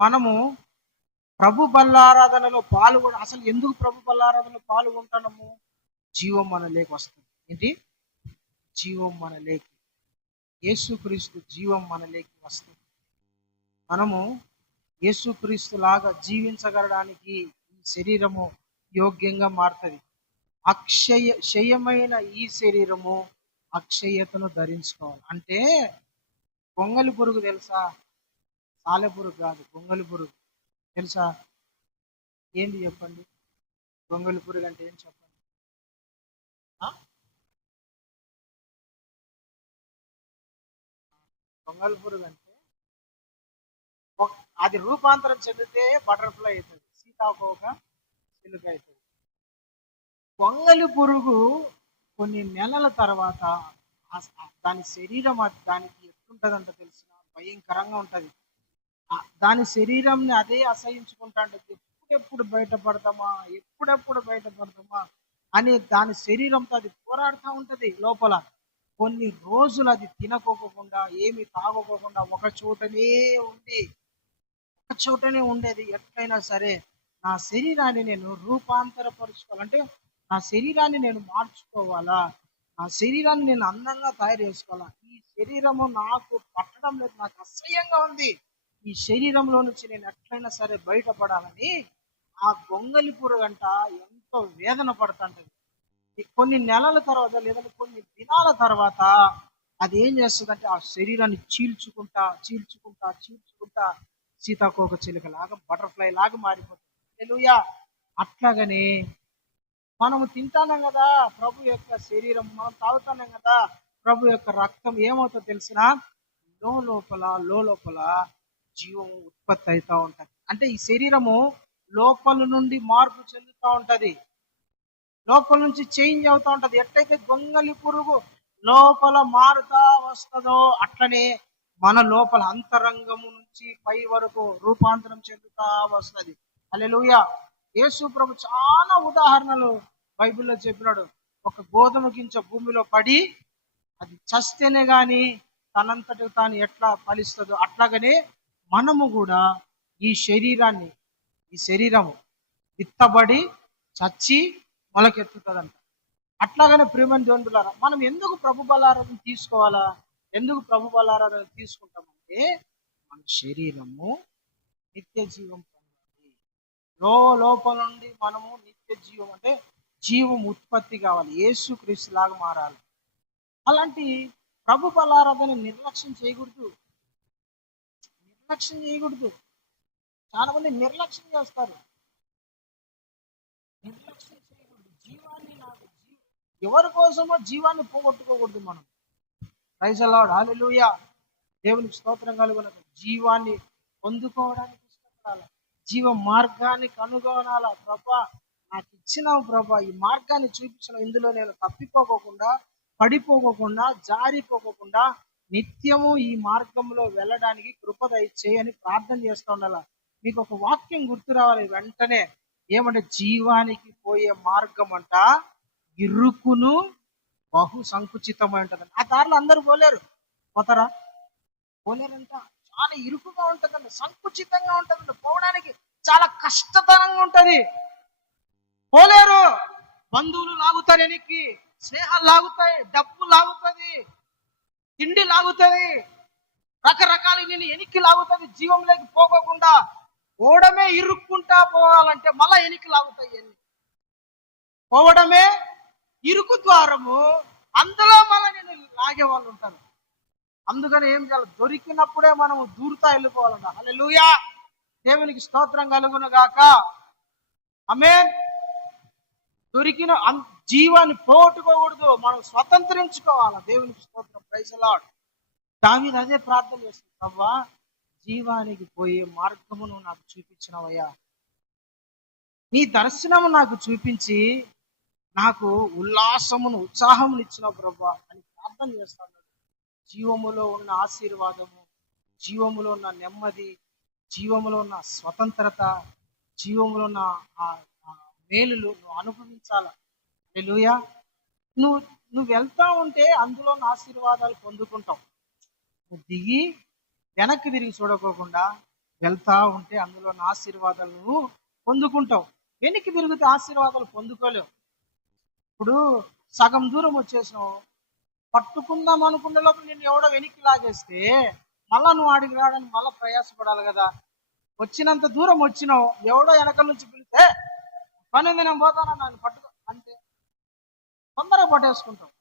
మనము ప్రభు బల్లారాధనలో పాల్గొన, అసలు ఎందుకు ప్రభు బల్లారాధనలో పాల్గొంటున్నాము? జీవం మన లేక వస్తుంది. ఏంటి? జీవం మన లేకి, యేసుక్రీస్తు జీవం మన లేకి వస్తుంది. మనము యేసుక్రీస్తు లాగా జీవించగలడానికి ఈ శరీరము యోగ్యంగా మారుతుంది. క్షయమైన ఈ శరీరము అక్షయతను ధరించుకోవాలి. అంటే గొంగలి పురుగు తెలుసా? సాలె పురుగు కాదు, గొంగలి పురుగు తెలుసా? ఏంది చెప్పండి? గొంగలి పురుగు అంటే ఏం చెప్పండి? గొంగలి పురుగు అంటే అది రూపాంతరం చెందితే బటర్ఫ్లై అవుతుంది, సీతాకోక చిలుక అవుతుంది. గొంగలి పురుగు కొన్ని నెలల తర్వాత దాని శరీరం దానికి ఎట్లుంటదంట తెలిసిన, భయంకరంగా ఉంటది. దాని శరీరంని అదే అసహించుకుంటా ఉంటుంది. ఎప్పుడెప్పుడు బయటపడతామా అని దాని శరీరంతో అది పోరాడుతూ ఉంటది లోపల. కొన్ని రోజులు అది తినకోకుండా ఏమి తాగకోకుండా ఒక చోటనే ఉండేది. ఎట్లయినా సరే నా శరీరాన్ని నేను రూపాంతరపరుచుకోవాలంటే, నా శరీరాన్ని నేను మార్చుకోవాలా, నా శరీరాన్ని నేను అందంగా తయారు చేసుకోవాలా, ఈ శరీరము నాకు పట్టడం లేదు, నాకు అసహ్యంగా ఉంది, ఈ శరీరంలో నుంచి నేను ఎట్లయినా సరే బయటపడాలని ఆ గొంగలి పురుగంట ఎంతో వేదన పడుతుంటది. కొన్ని నెలల తర్వాత లేదంటే కొన్ని దినాల తర్వాత అది ఏం చేస్తుందంటే ఆ శరీరాన్ని చీల్చుకుంటా సీతాకోక చిలుక లాగా, బటర్ఫ్లై లాగా మారిపోతుంది. హల్లెలూయా. అట్లాగనే మనము తింటాన్నాం కదా ప్రభు యొక్క శరీరం, మనం తాగుతున్నాం కదా ప్రభు యొక్క రక్తం, ఏమవుతుందో తెలిసిన లోపల జీవం ఉత్పత్తి అవుతా ఉంటది. అంటే ఈ శరీరము లోపల నుండి మార్పు చెందుతూ ఉంటది, లోపల నుంచి చేంజ్ అవుతా ఉంటది. ఎట్లయితే గొంగలి పురుగు లోపల మారుతా వస్తుందో అట్లనే మన లోపల అంతరంగము నుంచి పై వరకు రూపాంతరం చెందుతా వస్తుంది. హల్లెలూయా. యేసు ప్రభు చాలా ఉదాహరణలు బైబిల్లో చెప్పినాడు. ఒక గోధుమ గింజ భూమిలో పడి అది చస్తేనే గాని తనంతటి తాను ఎట్లా ఫలిస్తుందో అట్లాగనే మనము కూడా ఈ శరీరము విత్తబడి చచ్చి మొలకెత్తుతుందంట. అట్లాగనే ప్రియమైన దేవుని బిడ్డలారా, మనం ఎందుకు ప్రభు బలారాధన తీసుకోవాలా? ఎందుకు ప్రభు బలారాధన తీసుకుంటామంటే మన శరీరము నిత్య జీవం పొందాలి. లోపల నుండి మనము నిత్య జీవం అంటే జీవం ఉత్పత్తి కావాలి, యేసుక్రీస్తు లాగా మారాలి. అలాంటి ప్రభు బలారాధన నిర్లక్ష్యం చేయకూడదు. చాలా మంది నిర్లక్ష్యం చేస్తారు. నిర్లక్ష్యం చేయకూడదు. ఎవరి కోసమో జీవాన్ని పోగొట్టుకోకూడదు మనం. Praise the Lord. హల్లెలూయా. దేవునికి స్తోత్రం కలుగునగాక. జీవాన్ని పొందుకోవడానికి ఇష్టపడాలి, జీవ మార్గాన్ని కనుగొనాలా. ప్రభా నాకు ఇచ్చినావు ప్రభా, ఈ మార్గాన్ని చూపించిన, ఇందులో నేను తప్పిపోకుండా, పడిపోకుండా, జారిపోకుండా నిత్యము ఈ మార్గంలో వెళ్ళడానికి కృప దయచేయి అని ప్రార్థన చేస్తూ ఉండాల. మీకు ఒక వాక్యం గుర్తు రావాలి వెంటనే, ఏమంటే జీవానికి పోయే మార్గం అంట ఇరుకును బహు సంకుచితమై ఉంటదండి. ఆ దారిలో అందరూ పోతారంట. చాలా ఇరుకుగా ఉంటదండి, సంకుచితంగా ఉంటదండి, పోవడానికి చాలా కష్టతరంగా ఉంటది. పోలేరు. బంధువులు లాగుతారు వెనక్కి, స్నేహాలు లాగుతాయి, డబ్బు లాగుతుంది, తిండి లాగుతుంది, రకరకాల నేను వెనక్కి లాగుతుంది. జీవంలోకి పోకోకుండా పోవడమే, ఇరుక్కుంటా పోవాలంటే మళ్ళా వెనక్కి లాగుతాయి. పోవడమే ఇరుకు ద్వారము, అందులో మళ్ళీ నేను లాగే వాళ్ళు ఉంటారు. అందుకని ఏం చేయాలి? దొరికినప్పుడే మనం దూరుతా వెళ్ళిపోవాలంట. హల్లెలూయా. దేవునికి స్తోత్రం కలుగును గాక. ఆమేన్. దొరికిన జీవాన్ని పోగొట్టుకోకూడదు, మనం స్వతంత్రించుకోవాలి. దేవునికి స్తోత్రం. Praise the Lord. దావీదు అదే ప్రార్థన చేస్తుంది, ప్రభువా జీవానికి పోయే మార్గమును నాకు చూపించినవయ్యా, నీ దర్శనము నాకు చూపించి నాకు ఉత్సాహమును ఇచ్చిన ప్రభువా అని ప్రార్థన చేస్తాను. జీవములో ఉన్న ఆశీర్వాదము, జీవములో ఉన్న నెమ్మది, జీవములో ఉన్న స్వతంత్రత, జీవములో ఉన్న మేలులు నువ్వు అనుభవించాల. హల్లెలూయా. నువ్వు వెళ్తా ఉంటే అందులో ఉన్న ఆశీర్వాదాలు పొందుకుంటావు. నువ్వు దిగి వెనక్కి తిరిగి చూడకోకుండా వెళ్తా ఉంటే అందులో ఉన్న ఆశీర్వాదాలు నువ్వు పొందుకుంటావు. వెనక్కి తిరిగితే ఆశీర్వాదాలు పొందుకోలేవు. ఇప్పుడు సగం దూరం వచ్చేసినావు, పట్టుకుందాం అనుకునే లోపల నేను ఎవడో వెనక్కి లాగేస్తే మళ్ళా నువ్వు ఆడికి రావడానికి మళ్ళీ ప్రయాసపడాలి కదా. వచ్చినంత దూరం వచ్చినావు, ఎవడో వెనకల నుంచి పిలిస్తే పని ఉంది నేను పోతానా, నన్ను పట్టుకో అంటే తొందరగా పట్టేసుకుంటావు.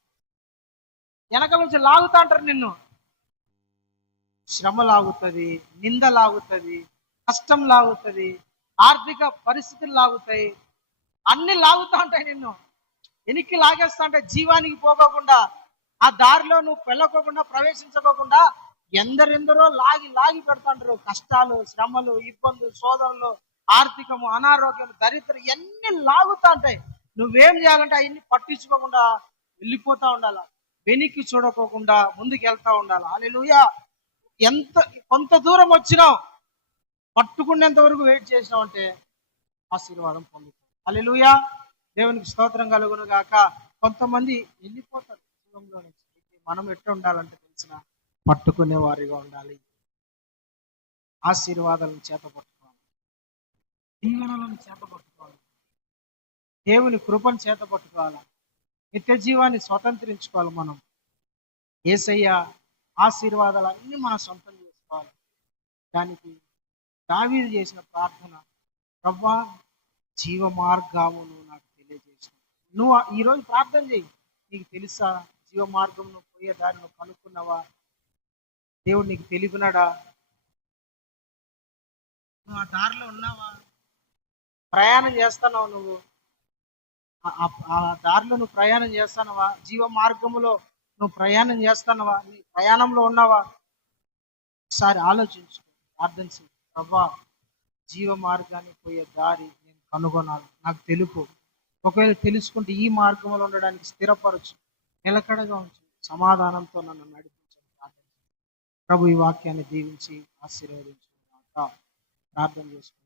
వెనకల నుంచి లాగుతా అంటారు నిన్ను. శ్రమ లాగుతుంది, నింద లాగుతుంది, కష్టం లాగుతుంది, ఆర్థిక పరిస్థితులు లాగుతాయి, అన్ని లాగుతా ఉంటాయి నిన్ను. వెనక్కి లాగేస్తా అంటే జీవానికి పోకోకుండా, ఆ దారిలో నువ్వు వెళ్ళకోకుండా, ప్రవేశించకోకుండా ఎందరెందరో లాగి పెడతాంటారు. కష్టాలు, శ్రమలు, ఇబ్బందులు, శోధనలు, ఆర్థికము, అనారోగ్యం, దరిద్రం ఎన్ని లాగుతా ఉంటాయి. నువ్వేం చేయాలంటే అవన్నీ పట్టించుకోకుండా వెళ్ళిపోతా ఉండాల, వెనక్కి చూడకోకుండా ముందుకు వెళ్తా ఉండాలి. హల్లెలూయా. కొంత దూరం వచ్చినావు, పట్టుకునేంత వరకు వెయిట్ చేసినావు అంటే ఆశీర్వాదం పొందుతావు. హల్లెలూయా. దేవునికి స్తోత్రం కలుగును గాక. కొంతమంది వెళ్ళిపోతారు జీవంలో నుంచి, మనం ఎట్లా ఉండాలంటే తెలిసిన పట్టుకునే వారిగా ఉండాలి. ఆశీర్వాదాలను చేతపట్టుకోవాలి, దీవెనలను చేతపట్టుకోవాలి, దేవుని కృపను చేతపట్టుకోవాలి, నిత్య జీవాన్ని స్వతంత్రించుకోవాలి. మనం యేసయ్య ఆశీర్వాదాలన్నీ మనం సొంతం చేసుకోవాలి. దానికి దావీదు చేసిన ప్రార్థన, ప్రభువా జీవ మార్గమును నాకు తెలియజేసిన. నువ్వు ఈరోజు ప్రార్థన చేయి. నీకు తెలుసా జీవ మార్గం, నువ్వు పోయే దారి నువ్వు కనుక్కున్నావా? దేవుడు నీకు తెలిపినాడా? నువ్వు ఆ దారిలో ఉన్నావా? ప్రయాణం చేస్తున్నావు నువ్వు, ఆ దారిలో నువ్వు ప్రయాణం చేస్తున్నావా? జీవ మార్గములో నువ్వు ప్రయాణం చేస్తున్నావా? నీ ప్రయాణంలో ఉన్నావా? ఒకసారి ఆలోచించు, ప్రార్థన చేయి. ప్రభా జీవ మార్గానికి పోయే దారి నేను కనుగొనాలి, నాకు తెలుపు. ఒకవేళ తెలుసుకుంటే ఈ మార్గంలో ఉండడానికి స్థిరపరచు, నిలకడగా ఉంచు, సమాధానంతో నన్ను నడిపించండి. ప్రభు ఈ వాక్యాన్ని దీవించి ఆశీర్వదించు. ప్రార్థన చేసుకుంటాం.